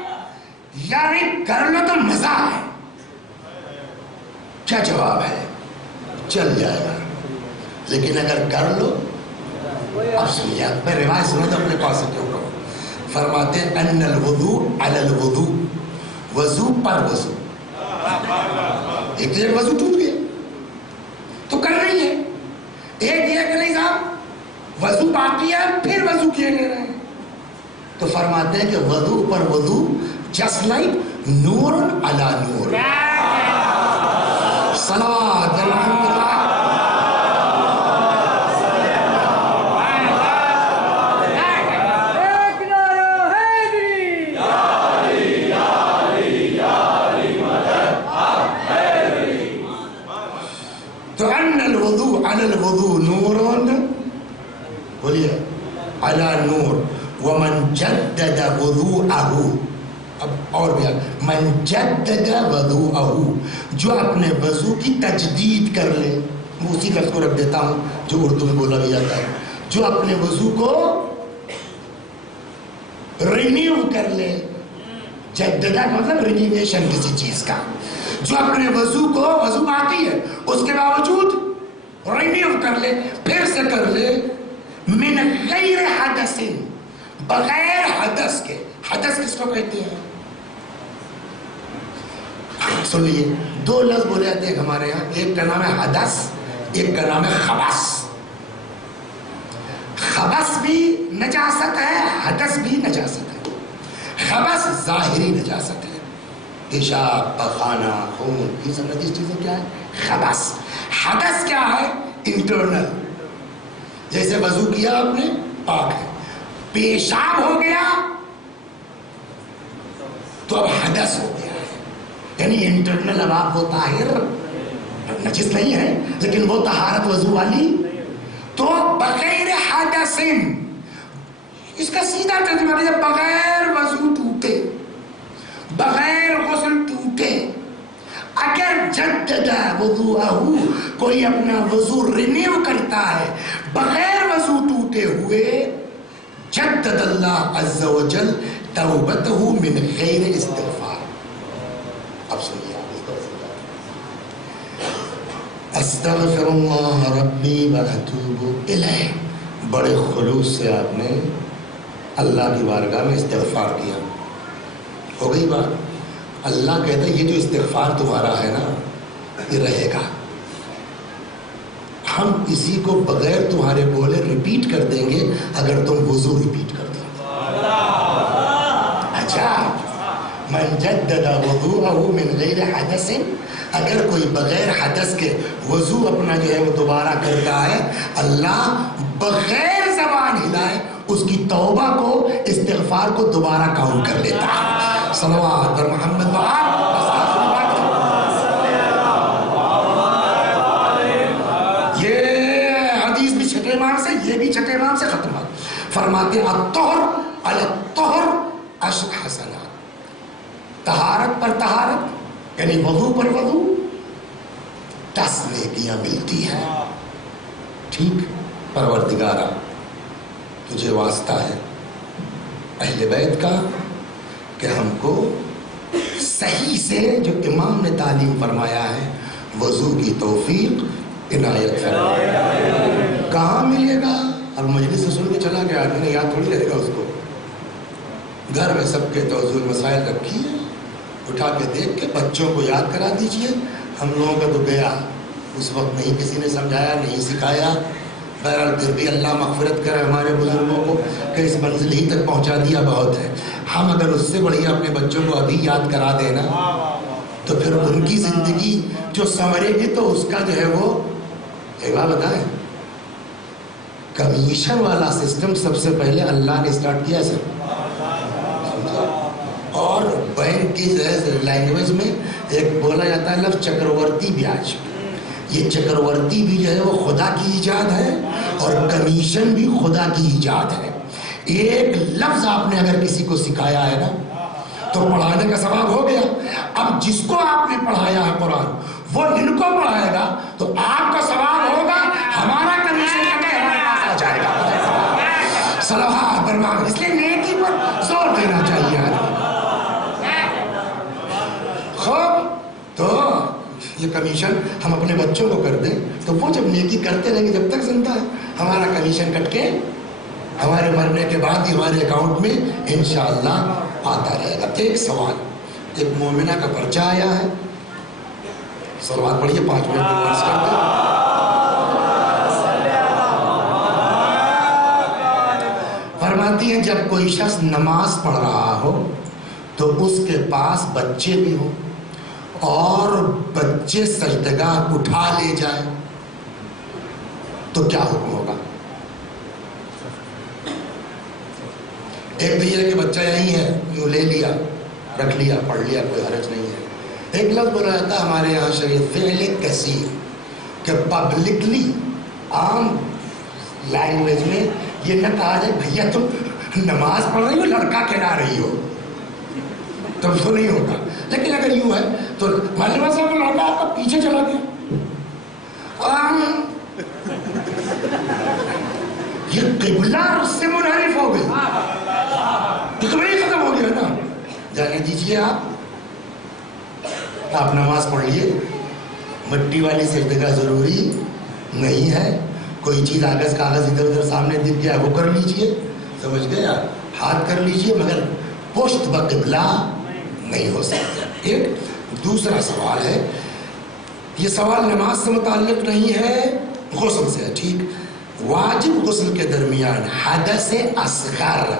یا نہیں کر لو تو مزہ ہے؟ کیا جواب ہے؟ چل جائے گا. لیکن اگر کر لو، اب سنیے، میں روایت سنو تو اپنے پاس سے کیوں کہوں. فرماتے ہیں ان الوضوء علی الوضوء. وضو پر وضو. ایک تو وضو ٹوٹ گیا تو کر رہی ہے، ایک یہ کہ نہیں صاحب وضو باقی ہے پھر وضو کیے گئے رہے. تو فرماتے ہیں کہ وضو پر وضو جسٹ لائک نور علی نور. صلوات الحمد للہ. تو ان الوضوء علی الوضوء نور، بولیے علی نور. ومن جدد وضوءہ، اب اور بھی من جدد وضوءہ، جو اپنے وضو کی تجدید کر لے. اسی لفظ کو رکھ دیتا ہوں جو اردو میں بولا بھی جاتا ہے. جو اپنے وضو کو رینیو کر لے. جددہ کا مطلب رینیویشن کسی چیز کا. جو اپنے وضو کو، وضو باقی ہے اس کے باوجود رینیو کر لے، پھر سے کر لے. من غیر حدث، بغیر حدث کے. حدث کس کو کہتے ہیں؟ سن لیے، 2 لفظ بولے جاتے ہیں ہمارے یہاں. ایک کا نام ہے حدث، ایک کا نام ہے خبث. خبث بھی نجاست ہے، حدث بھی نجاست ہے. خبث ظاہری نجاست ہے، پیشاب، پخانہ، خون، یہ سب نجس چیزیں کیا ہے؟ خبث. حدث کیا ہے؟ انٹرنل. جیسے وضو کیا آپ نے پاک ہے، پیشاب ہو گیا تو اب حدث ہو گیا ہے، یعنی انٹرنل اب آپ وہ طاہر نجس نہیں ہے لیکن وہ طہارت وضو والی، تو بغیر حدث، اس کا سیدھا ترجمہ ہے بغیر وضو ٹوٹے، بغیر غسل ٹوٹے، اگر جدد وضوءہ، کوئی اپنا وضو رینیو کرتا ہے بغیر وضو ٹوٹے ہوئے، جدد اللہ عز و جل توبتہ من غیر استغفار. اب سنیے استغفر اللہ ربی و اتوب الیہ، بڑے خلوص سے آپ نے اللہ کی بارگاہ میں استغفار کیا، ہو گئی بات. اللہ کہتا ہے یہ جو استغفار تمہارا ہے نا یہ رہے گا، ہم اسی کو بغیر تمہارے بولے ریپیٹ کر دیں گے اگر تم وضو ریپیٹ کر دو. اچھا، من جدد وضوءہ من غیر حدث، اگر کوئی بغیر حدث کے وضو اپنا جو ہے وہ دوبارہ کرتا ہے، اللہ بغیر زبان ہلائے اس کی توبہ کو، استغفار کو دوبارہ کاؤنٹ کر لیتا ہے. صلوات پر محمد یہ حدیث بھی چھٹے امام سے، یہ بھی چھٹے امام سے ختم ہے. فرماتے ہیں الطہر علی الطہر عشر حسنات، طہارت پر طہارت یعنی وضو پر وضو 10 نیکیاں ملتی ہیں. ٹھیک، پروردگارہ تجھے واسطہ ہے اہل بیت کا کہ ہم کو صحیح سے جو امام نے تعلیم فرمایا ہے وضو کی توفیق عنایت فرمائے. کہاں ملے گا؟ اب مجلس سے سن کے چلا گیا آدمی نے یاد تھوڑی رہے گا اس کو. گھر میں سب کے توضیع مسائل رکھی ہے، اٹھا کے دیکھ کے بچوں کو یاد کرا دیجئے. ہم لوگوں کا تو گیا، اس وقت نہیں کسی نے سمجھایا، نہیں سکھایا. بہرحال پھر بھی اللہ مغفرت کرے ہمارے بزرگوں کو کہ اس منزل ہی تک پہنچا دیا بہت ہے. ہم اگر اس سے بڑھیا اپنے بچوں کو ابھی یاد کرا دینا تو پھر ان کی زندگی جو سنورے گی تو اس کا جو ہے وہ ایک بات بتائیں، کمیشن والا سسٹم سب سے پہلے اللہ نے اسٹارٹ کیا سر. اور بینک کی لینگویج میں ایک بولا جاتا ہے لفظ چکرورتی بیاج. یہ چکرورتی بھی جو ہے وہ خدا کی ایجاد ہے اور کمیشن بھی خدا کی ایجاد ہے. ایک لفظ آپ نے اگر کسی کو سکھایا ہے نا تو پڑھانے کا ثواب ہو گیا. اب جس کو آپ نے پڑھایا ہے قرآن وہ ان کو پڑھائے گا تو آپ کا ثواب ہوگا، ہمارا کمیشن ہمارے پاس آ جائے گا. صلوات برمار، اس لیے نیکی پر زور دینا چاہیے. خوب تو یہ کمیشن ہم اپنے بچوں کو کر دیں تو وہ جب نیکی کرتے رہیں گے جب تک زندہ ہے، ہمارا کمیشن کٹ کے ہمارے مرنے کے بعد ہی ہمارے اکاؤنٹ میں انشاءاللہ آتا رہے گا. ایک سوال، ایک مومنہ کا پرچہ آیا ہے، صلوات پڑھیے 5 منٹ میں ورس کرتے ہیں. فرماتی ہیں جب کوئی شخص نماز پڑھ رہا ہو تو اس کے پاس بچے بھی ہوں اور بچے سجدگاہ اٹھا لے جائیں تو کیا حکم ہوگا؟ ایک تو یہ کہ بچہ یہیں ہے، یوں لے لیا، رکھ لیا، پڑھ لیا، کوئی حرج نہیں ہے. ایک لفظ بولا جاتا ہے ہمارے یہاں شریعت فعل کثیر، کہ پبلکلی عام لینگویج میں یہ نہ کہا جائے بھیا تم نماز پڑھ رہی ہو لڑکا کھلا رہی ہو، تب تو نہیں ہوگا. لیکن اگر یوں ہے تو معلوم صاحب لڑکا آپ کا پیچھے چلا گیا، یہ قبلہ اس سے منحرف ہو گئی، قبلہ ہی ختم ہو گیا نا. جانے دیجیے، آپ نماز پڑھ لیے، مٹی والی سجدگاہ ضروری نہیں ہے. کوئی چیز کاغذ ادھر ادھر سامنے دکھ گیا وہ کر لیجئے، سمجھ گئے، ہاتھ کر لیجئے، مگر پشت بقبلہ نہیں ہو سکتا. ایک دوسرا سوال ہے، یہ سوال نماز سے متعلق نہیں ہے، غسل سے ہے. ٹھیک، واجب غسل کے درمیان حدث اصغر،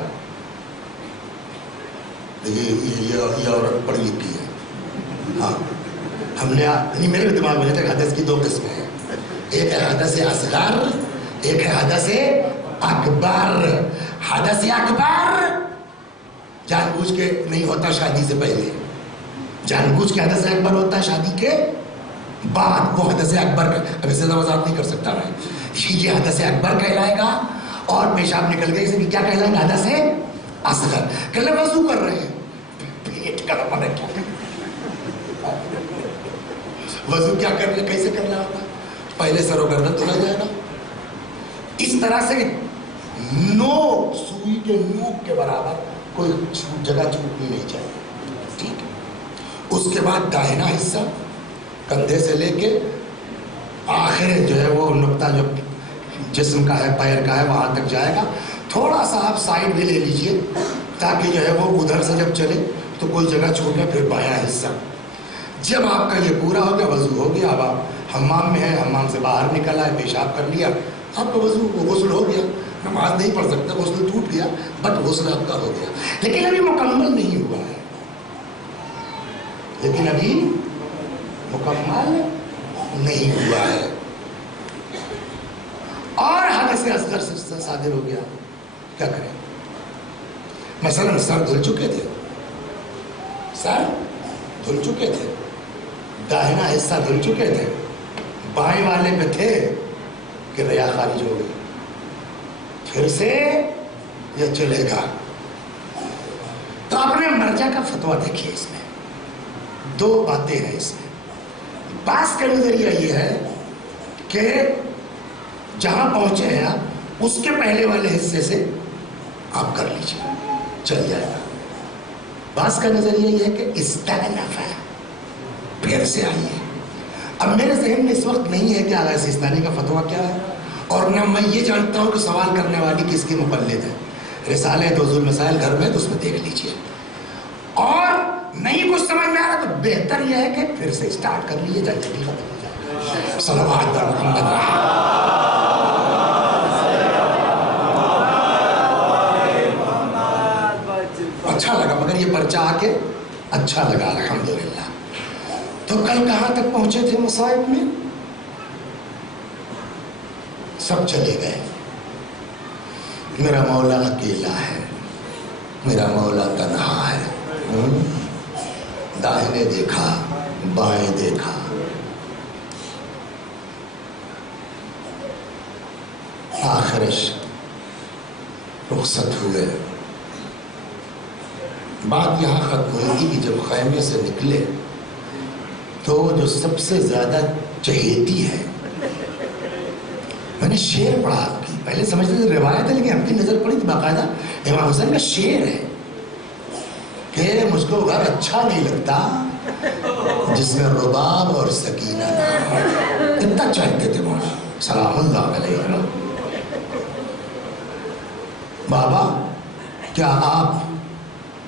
یہ عورت پڑھ لکھی ہے، ہاں ہم نے میرے دماغ میں حدث کی 2 قسمیں ہیں. ایک ہے حدث اصغر ایک ہے حدث اکبر. حدث اکبر جان بوجھ کے نہیں ہوتا شادی سے پہلے, جان بوجھ کے حدث اکبر ہوتا ہے شادی کے بعد. وہ حدث اکبر کا اب اسے وضاحت نہیں کر سکتا میں. یہ حدث اکبر کہلائے گا, اور پیشاب نکل گئی اسے کیا کہلائے گا؟ حدث اصغر. کہلے وضو کر رہے ہیں, پیٹ کا رہا ہے, کیا وضو کیا کر رہے, کیسے کرنا ہوگا؟ پہلے سر و گردن دھلا جائے گا. اس طرح سے نوک, سوئی کے نوک کے برابر کوئی جگہ چھوٹنی نہیں چاہیے. ٹھیک ہے. اس کے بعد داہنا حصہ کندھے سے لے کے آخر جو ہے وہ نقطہ جو جسم کا ہے, پیر کا ہے, وہاں تک جائے گا. تھوڑا سا آپ سائڈ بھی لے لیجئے تاکہ جو ہے وہ ادھر سے جب چلے تو کوئی جگہ چھوٹے. پھر بایاں حصہ. جب آپ کا یہ پورا ہو گیا, وضو ہو گیا, اب آپ حمام میں ہیں, حمام سے باہر نکل آئے, پیشاب کر لیا, آپ کا وضو غسل ہو گیا. نماز نہیں پڑھ سکتا, غسل ٹوٹ گیا, بٹ غسل آپ کا ہو گیا. لیکن ابھی مکمل نہیں ہوا ہے, لیکن ابھی مکمل نہیں ہوا ہے. اور حدث اصغر سے صادر ہو گیا, کیا کریں؟ مثلا سر دھل چکے تھے, سر دھل چکے تھے, داہنا حصہ دھل چکے تھے, بائیں والے پہ تھے کہ ریا خارج ہو گئی, پھر سے یہ چلے گا. تو اپنے مرجع کا فتویٰ دیکھیے. اس میں دو باتیں ہیں. اس میں باس کا نظریہ یہ ہے کہ جہاں پہنچے ہیں آپ اس کے پہلے والے حصے سے آپ کر لیجیے, چل جائے گا. باس کا نظریہ یہ ہے کہ استأنف ہے, پھر سے آئیے. اب میرے ذہن میں اس وقت نہیں ہے کہ آغا سیستانی کا فتویٰ کیا ہے, اور نہ میں یہ جانتا ہوں کہ سوال کرنے والی کس کی مقلد ہے. رسالہ دوز المسائل گھر میں تو اس میں دیکھ لیجیے. اور نہیں کچھ سمجھ میں آ رہا تو بہتر یہ ہے کہ پھر سے اسٹارٹ کر لیجیے, جائے جلدی ختم ہو جائے. صلوات بر محمد. اچھا لگا, مگر یہ پرچہ آ کے اچھا لگا, الحمدللہ. تو کل کہاں تک پہنچے تھے مصائب میں؟ سب چلے گئے. میرا مولا اکیلا ہے, میرا مولا تنہا ہے. داہنے دیکھا, بائیں دیکھا, آخرش رخصت ہوئے. بات یہاں ختم ہوئی تھی کہ جب خیمے سے نکلے تو جو سب سے زیادہ چہیتی ہے, میں نے شعر پڑھا آپ کی, پہلے سمجھتے تھے روایت ہے, لیکن ہم کی نظر پڑی تھی باقاعدہ امام حسین کا شعر ہے کہ مجھ کو گھر اچھا نہیں لگتا جس میں رباب اور سکینہ نہ ہو. اتنا چاہتے تھے مولا سلام اللہ علیہ. بابا کیا آپ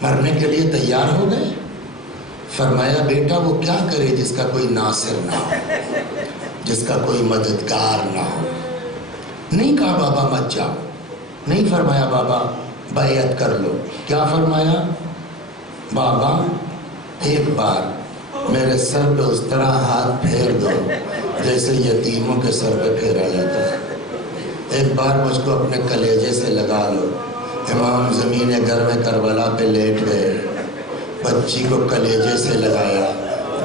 مرنے کے لیے تیار ہو گئے؟ فرمایا بیٹا وہ کیا کرے جس کا کوئی ناصر نہ ہو, جس کا کوئی مددگار نہ ہو. نہیں کہا بابا مت جاؤ, نہیں فرمایا بابا بیعت کر لو. کیا فرمایا؟ بابا ایک بار میرے سر پہ اس طرح ہاتھ پھیر دو جیسے یتیموں کے سر پہ پھیرا جاتا ہے. ایک بار مجھ کو اپنے کلیجے سے لگا لو. امام زمین گھر میں کربلا پہ لیٹ گئے, بچی کو کلیجے سے لگایا.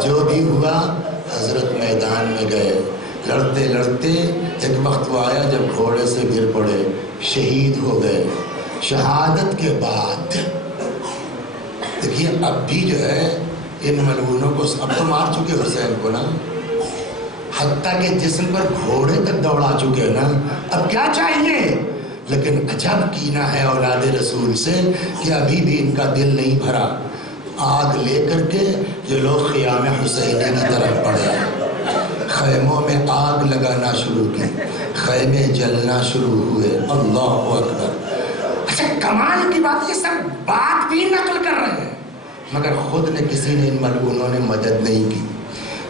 جو بھی ہوا حضرت میدان میں گئے, لڑتے لڑتے ایک وقت وہ آیا جب گھوڑے سے گر پڑے, شہید ہو گئے. شہادت کے بعد دیکھیے اب بھی جو ہے ان ملعونوں کو, اب تو مار چکے حسین کو نا, حتیٰ کہ جسم پر گھوڑے تک دوڑا چکے نا, اب کیا چاہیے. لیکن عجب کینہ ہے اولاد رسول سے کہ ابھی بھی ان کا دل نہیں بھرا. آگ لے کر کے یہ لوگ خیام حسینی کی طرف بڑھے, خیموں میں آگ لگانا شروع کی, خیمے جلنا شروع ہوئے. اللہ اکبر. اچھا کمال کی بات, یہ سب بات بھی نقل کر رہے ہیں مگر خود نے کسی نے ان ملعونوں نے مدد نہیں کی.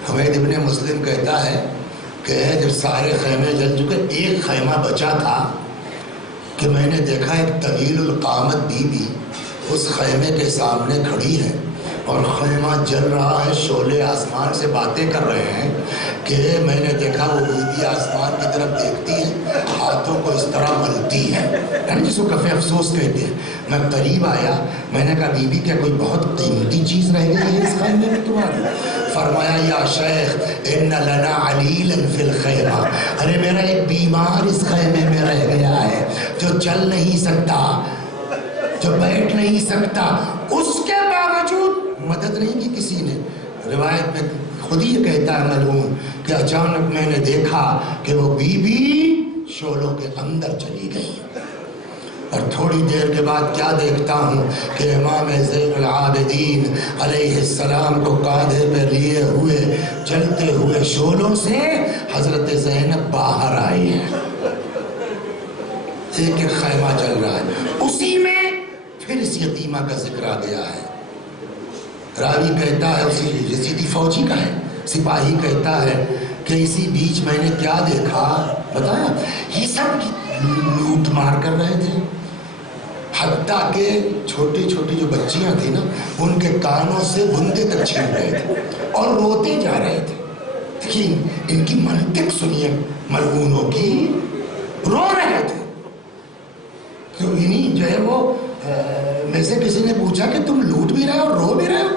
حمید ابن مسلم کہتا ہے کہ جب سارے خیمے جل چکے, ایک خیمہ بچا تھا کہ میں نے دیکھا ایک طویل القامت بی بی اس خیمے کے سامنے کھڑی ہے. اور خیمہ جل رہا ہے، شعلے آسمان سے باتیں کر رہے ہیں کہ میں نے دیکھا وہ بیوی آسمان کی طرف دیکھتی ہے، ہاتھوں کو اس طرح ملتی ہے، یعنی جس کو کفِ افسوس کہتے ہیں۔ میں قریب آیا، میں نے کہا بی بی کیا کوئی بہت قیمتی چیز رہ گئی ہے اس خیمے میں تمہاری؟ فرمایا یا شیخ ان لنا علیلا فی الخیمہ، ارے میرا ایک بیمار اس خیمے میں رہ گیا ہے جو چل نہیں سکتا، جو بیٹھ نہیں سکتا، اس کے باوجود مدد نہیں کی کسی نے۔ روایت میں خود ہی کہتا ہے ملعون کہ اچانک میں نے دیکھا کہ وہ بی بی شعلوں کے اندر چلی گئی، اور تھوڑی دیر کے بعد کیا دیکھتا ہوں کہ امام زین العابدین علیہ السلام کو کاندھے پہ لیے ہوئے چلتے ہوئے شعلوں سے حضرت زینب باہر آئی ہے۔ ایک ایک خیمہ چل رہا ہے، اسی میں پھر اس یتیمہ کا ذکر آ گیا ہے۔ راوی کہتا ہے، اسی یزیدی فوجی کا ہے، سپاہی کہتا ہے کہ اسی بیچ میں نے کیا دیکھا بتایا، یہ سب لوٹ مار کر رہے تھے، حتیٰ کہ چھوٹی چھوٹی جو بچیاں تھیں نا ان کے کانوں سے بندے تک چھین رہے تھے اور روتے جا رہے تھے۔ دیکھیں ان کی منطق سنیے، ملعونوں کی، رو رہے تھے۔ تو انہیں جو ہے وہ میں سے کسی نے پوچھا کہ تم لوٹ بھی رہے ہو اور رو بھی رہے ہو؟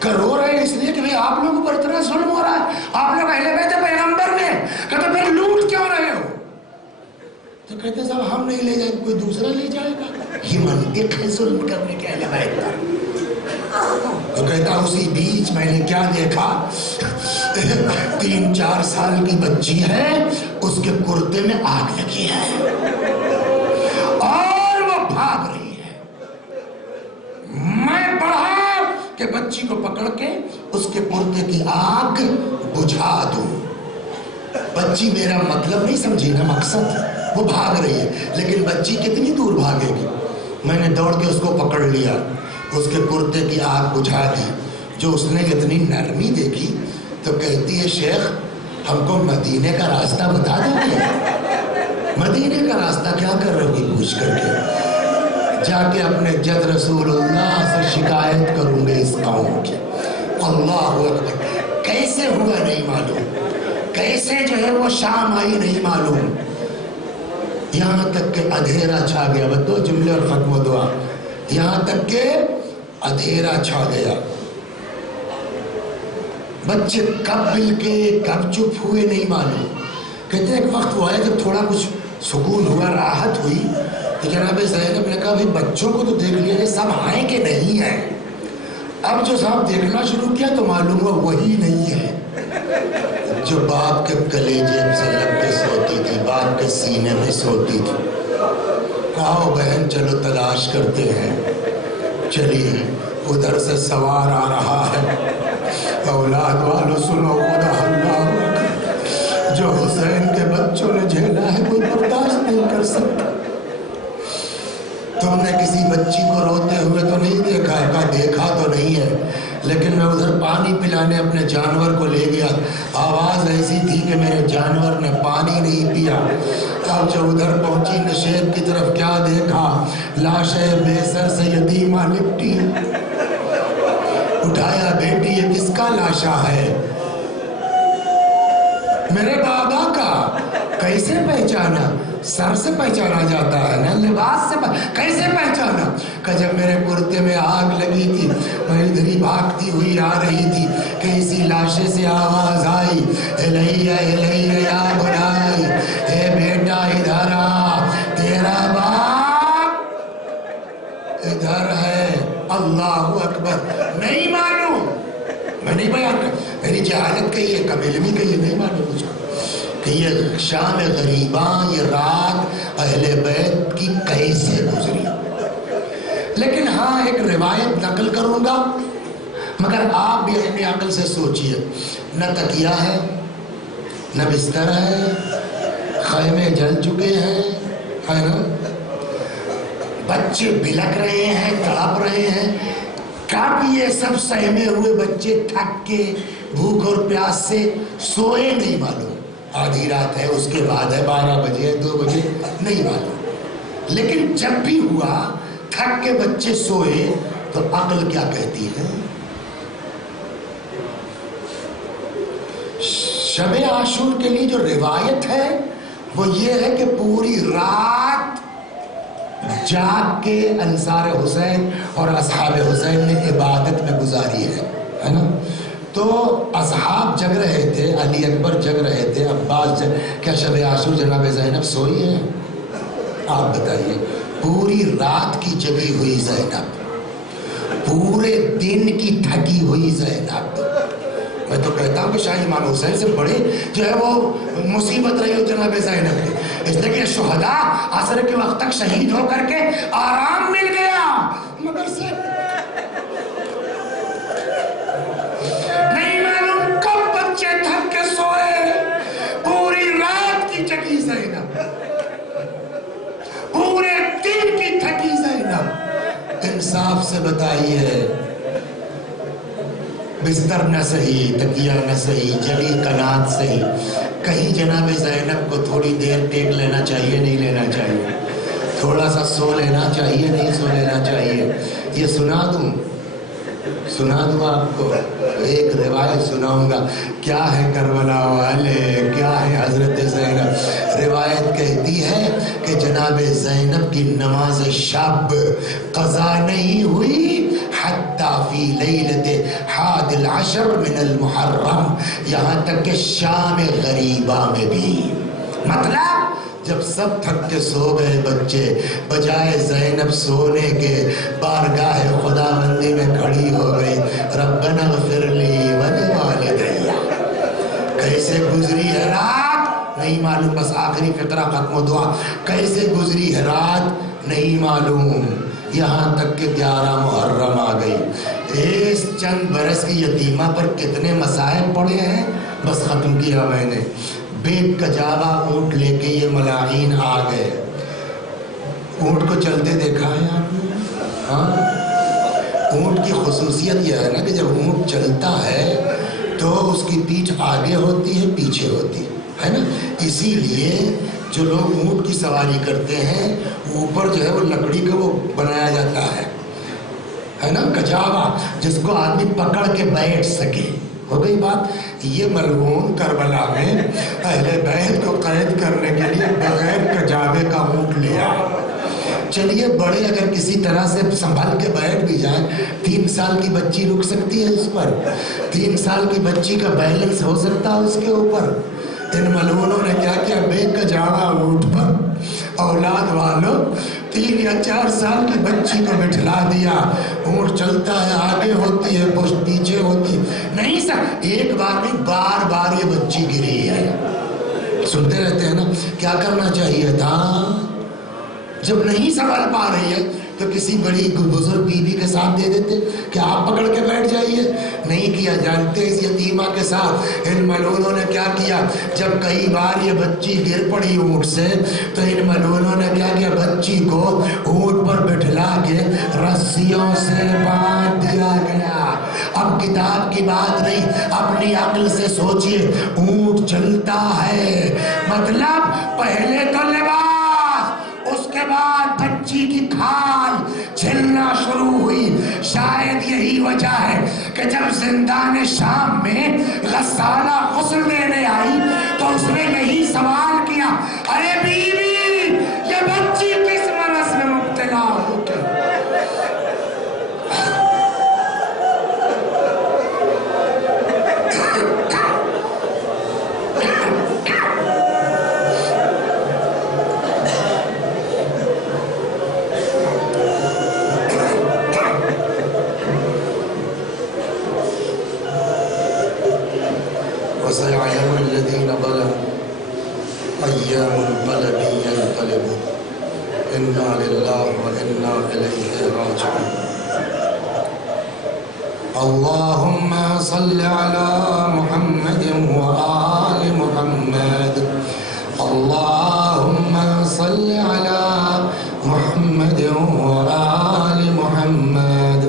کہ رو رہے ہیں اس لیے کہ بھئی آپ لوگوں پر اتنا ظلم ہو رہا ہے، آپ لوگ اہل بیت پیغمبر میں، کہتے پھر لوٹ کیوں رہے ہو؟ تو کہتے صاحب ہم نہیں لے جائیں گے، کوئی دوسرا لے جائے گا۔ یہ منطق ہے ظلم کرنے کے اہل بیت کا۔ تو کہتا اسی بیچ میں نے کیا دیکھا، 3-4 سال کی بچی ہے، اس کے کرتے میں آگ لگی ہے اور وہ بھاگ رہی ہے۔ میں بڑھا کہ بچی کو پکڑ کے اس کے کرتے کی آگ بجھا دوں۔ بچی میرا مطلب نہیں سمجھی نا، مقصد وہ بھاگ رہی ہے، لیکن بچی کتنی دور بھاگے گی؟ میں نے دوڑ کے اس کو پکڑ لیا، اس کے کرتے کی آگ بجھا دی۔ جو اس نے اتنی نرمی دیکھی تو کہتی ہے شیخ ہم کو مدینے کا راستہ بتا دو گے؟ مدینے کا راستہ کیا کر رہے ہو پوچھ کر کے؟ جا کے اپنے جد رسول اللہ سے شکایت کروں گے اس قوم کی۔ اللہ اکبر، کیسے ہوا نہیں معلوم، کیسے جو ہے وہ شام آئی نہیں معلوم، یہاں تک کہ ادھیرا چھا گیا۔ بس 2 جملے اور ختم و دعا۔ یہاں تک کہ ادھیرا چھا گیا، بچے کب مل کے کب چپ ہوئے نہیں معلوم۔ کہتے ایک وقت وہ آیا جب تھوڑا کچھ سکون ہوا، راحت ہوئی، تو جناب زینب نے کہا بھئی بچوں کو تو دیکھ لیا کہ سب ہیں کہ نہیں ہیں۔ اب جو صاحب دیکھنا شروع کیا تو معلوم ہوا وہی نہیں ہے جو باپ کے کلیجے سے لگ کے سوتی تھی، باپ کے سینے میں سوتی تھی۔ کہا بہن چلو تلاش کرتے ہیں، چلیے۔ ادھر سے سوار آ رہا ہے، اولاد والو سنو خدا اللہ، جو حسین کے بچوں نے جھیلا ہے کوئی برداشت نہیں کر سکتا۔ تم نے کسی بچی کو روتے ہوئے تو نہیں دیکھا؟ کہا دیکھا تو نہیں ہے، لیکن میں ادھر پانی پلانے اپنے جانور کو لے گیا، آواز ایسی تھی کہ میرے جانور نے پانی نہیں پیا۔ اب جو ادھر پہنچی نشیب کی طرف کیا دیکھا، لاشیں بے سر سے یتیمہ لپٹی۔ اٹھایا بیٹی یہ کس کا لاشا ہے؟ میرے بابا کا۔ کیسے پہچانا؟ سر سے پہچانا جاتا ہے نا، لباس سے کیسے پہچانا؟ کہ جب میرے کرتے میں آگ لگی تھی میں ادھر ہی بھاگتی ہوئی آ رہی تھی کہ اسی لاشے سے آواز آئی، الیہ الیہ یا بنائی، اے بیٹا ادھر آ، تیرا باپ ادھر ہے۔ اللہ اکبر۔ نہیں معلوم، میں نہیں بیان کر، میری جہالت کہی ہے، کم علمی کہی ہے، نہیں معلوم مجھ کو کہ یہ شام غریباں، یہ رات اہل بیت کی کیسے گزری۔ لیکن ہاں ایک روایت نقل کروں گا، مگر آپ بھی اپنی عقل سے سوچئے، نہ تکیہ ہے، نہ بستر ہے، خیمے جل چکے ہیں، ہے نا، بچے بلک رہے ہیں، تڑپ رہے ہیں۔ کب یہ سب سہمے ہوئے بچے تھک کے بھوک اور پیاس سے سوئے نہیں معلوم۔ آدھی رات ہے، اس کے بعد ہے 12 بجے 2 بجے، نہیں معلوم۔ لیکن جب بھی ہوا تھک کے بچے سوئے تو عقل کیا کہتی ہے؟ شب عاشور کے لیے جو روایت ہے وہ یہ ہے کہ پوری رات جاگ کے انصار حسین اور اصحاب حسین نے عبادت میں گزاری ہے نا. تو اصحاب جگ رہے تھے، علی اکبر جگ رہے تھے، عباس کیا شب عاشور جناب زینب سوئی ہے؟ آپ بتائیے. پوری رات کی جگی ہوئی زینب، پورے دن کی تھکی ہوئی زینب. میں تو کہتا ہوں کہ شاید امام حسین سے بڑے جو ہے وہ مصیبت رہی ہو جناب زینب کی، اس لیے کہ شہداء عصر کے وقت تک شہید ہو کر کے آرام مل گیا، مگر سے نہیں معلوم کب بچے تھک کے سوئے. پوری رات کی جگی زینب، پورے دن کی تھکی زینب. انصاف سے بتائیے، بستر نہ صحیح، تکیہ نہ صحیح، جلی قنات صحیح، کہیں جناب زینب کو تھوڑی دیر ٹیک لینا چاہیے نہیں لینا چاہیے؟ تھوڑا سا سو لینا چاہیے نہیں سو لینا چاہیے؟ یہ سنا دوں آپ کو ایک روایت سناؤں گا. کیا ہے کربلا والے، کیا ہے حضرت زینب. روایت کہتی ہے کہ جناب زینب کی نماز شب قضا نہیں ہوئی حتی فی لیلت 11 من المحرم، یہاں تک کہ شام غریبہ میں بھی. مطلب جب سب تھک کے سو گئے بچے، بجائے زینب سونے کے بارگاہ خدا بندی میں کھڑی ہو گئی. ربنا اغفر لی ولوالدی. کیسے گزری ہے رات نہیں معلوم، بس آخری فقرہ ختم و دعا. کیسے گزری ہے رات نہیں معلوم، یہاں تک کہ 11 محرم آ گئی. اس چند برس کی یتیمہ پر کتنے مسائل پڑے ہیں، بس ختم کیا میں نے. بیگ کا جاوا اونٹ لے کے یہ ملاعین آ گئے. اونٹ کو چلتے دیکھا ہے آپ نے؟ ہاں، اونٹ کی خصوصیت یہ ہے نا کہ جب اونٹ چلتا ہے تو اس کی پیٹھ آگے ہوتی ہے پیچھے ہوتی ہے نا. اسی لیے جو لوگ اونٹ کی سواری کرتے ہیں اوپر جو ہے وہ لکڑی کا وہ بنایا جاتا ہے نا کجاوا، جس کو آدمی پکڑ کے بیٹھ سکے. ہو گئی بات. یہ ملعون کربلا میں اہل بیت کو قید کرنے کے لیے بغیر کجاوے کا اونٹ لیا. چلیے بڑے اگر کسی طرح سے سنبھل کے بیٹھ بھی جائیں، 3 سال کی بچی رک سکتی ہے اس پر، 3 سال کی بچی کا بیلنس ہو سکتا ہے اس کے اوپر. ان ملعونوں نے کیا کیا، بیگ کا جاوا اونٹ پر، اولاد والوں 3 یا 4 سال کی بچی کو بٹھلا دیا. اونٹ چلتا ہے، آگے ہوتی ہے پشت پیچھے ہوتی نہیں سر. ایک بار نہیں، بار بار یہ بچی گری ہے. سنتے رہتے ہیں نا. کیا کرنا چاہیے تھا؟ جب نہیں سنبھل پا رہی ہے تو کسی بڑی بزرگ بیوی کے ساتھ دے دیتے کہ آپ پکڑ کے بیٹھ جائیے. نہیں کیا. جانتے اس یتیمہ کے ساتھ ان ملعونوں نے کیا کیا؟ جب کئی بار یہ بچی گر پڑی اونٹ سے تو ان ملعونوں نے کیا کیا، بچی کو اونٹ پر بٹھلا کے رسیوں سے باندھ دیا گیا. اب کتاب کی بات نہیں، اپنی عقل سے سوچئے. اونٹ چلتا ہے، مطلب پہلے تو لباس، اس کے بعد بچی کی کھال چھلنا شروع ہوئی. شاید یہی وجہ ہے کہ جب زندان شام میں غسالہ غسل دینے آئی تو اس نے یہی سوال کیا، ارے بیوی یہ بچی کس مرض میں مبتلا ہو گئی؟ وسيعلم الذين ظلموا أي منقلب ينقلبون إنا لله وإنا إليه راجعون. اللهم صل على محمد وآل محمد. اللهم صل على محمد وآل محمد.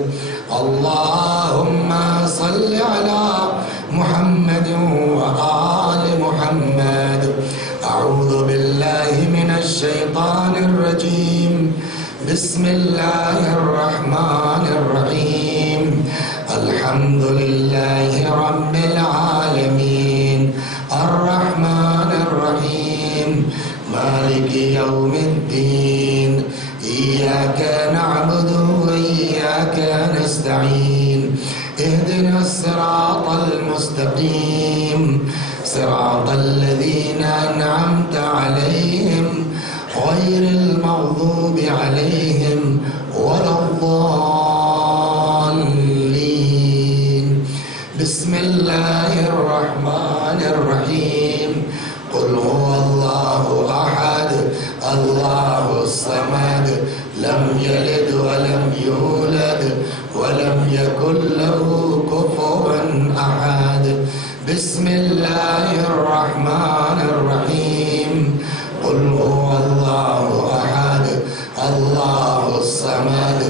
اللهم صل على محمد وآل محمد. أعوذ بالله من الشيطان الرجيم. بسم الله الرحمن الرحيم. العالمين الرحمن الرحيم مالك يوم الدين إياك نعبد وإياك نستعين اهدنا الصراط المستقيم صراط الذين أنعمت عليهم غير المغضوب عليهم ولا الضالين بسم الله الرحمن الرحيم قل هو الله أحد الله الصمد لم يلد ولم يولد ولم يكن له كفوا أحد بسم الله الرحمن الرحيم قل هو الله أحد الله الصمد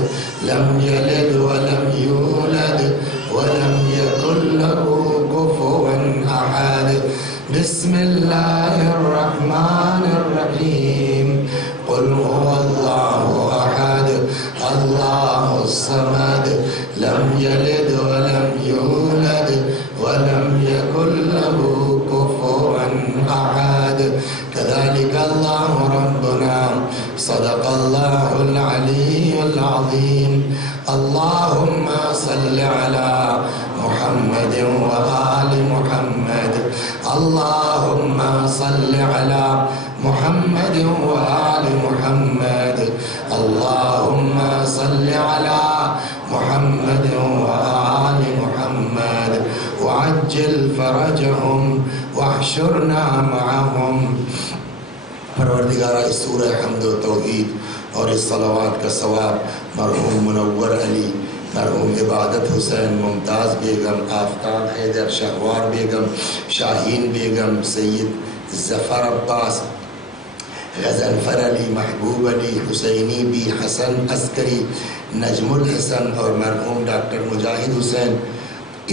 لم يلد ولم يولد ولم يكن له كفوا أحد بسم الله الرحمن الرحيم قل هو الله أحد الله الصمد لم يلد ولم يولد ولم يكن له كفوا أحد كذلك الله ربنا صدق الله العلي العظيم اللهم صل على محمد وآل محمد اللهم صل على محمد وآل محمد اللهم صل على محمد وآل محمد وعجل فرجهم واحشرنا معهم پروردگارہ اس سورہ حمد و توحید اور اس صلوات کا ثواب مرحوم منور علی، مرحوم عبادت حسین، ممتاز بیگم، آفتاب حیدر، شہوار بیگم، شاہین بیگم، سید ظفر عباس، غضنفر علی، محبوب علی، حسینی بی، حسن عسکری، نجم الحسن اور مرحوم ڈاکٹر مجاہد حسین،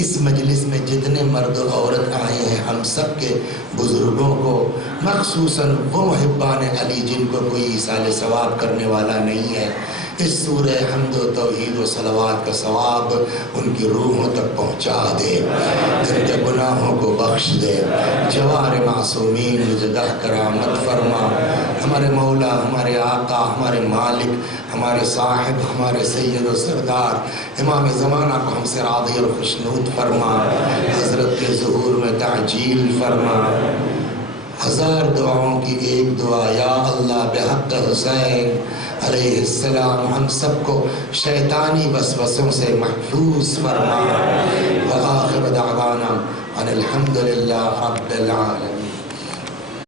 اس مجلس میں جتنے مرد و عورت آئے ہیں ہم سب کے بزرگوں کو، مخصوصاً وہ محبان علی جن کو کوئی ایصال ثواب کرنے والا نہیں ہے، اس سورہ حمد و توحید و صلوات کا ثواب ان کی روحوں تک پہنچا دے، ان کے گناہوں کو بخش دے، جوار معصومین جگہ کرامت فرما، ہمارے مولا، ہمارے آقا، ہمارے مالک، ہمارے صاحب، ہمارے سید و سردار امام زمانہ کو ہم سے راضی اور خوشنود فرما، حضرت کے ظہور میں تعجیل فرما، ہزار دعاؤں کی ایک دعا، یا اللہ بحق حسین علیہ السلام ہم سب کو شیطانی وسوسوں سے محفوظ فرما، وآخر دعوانا ان الحمدللہ رب العالمین۔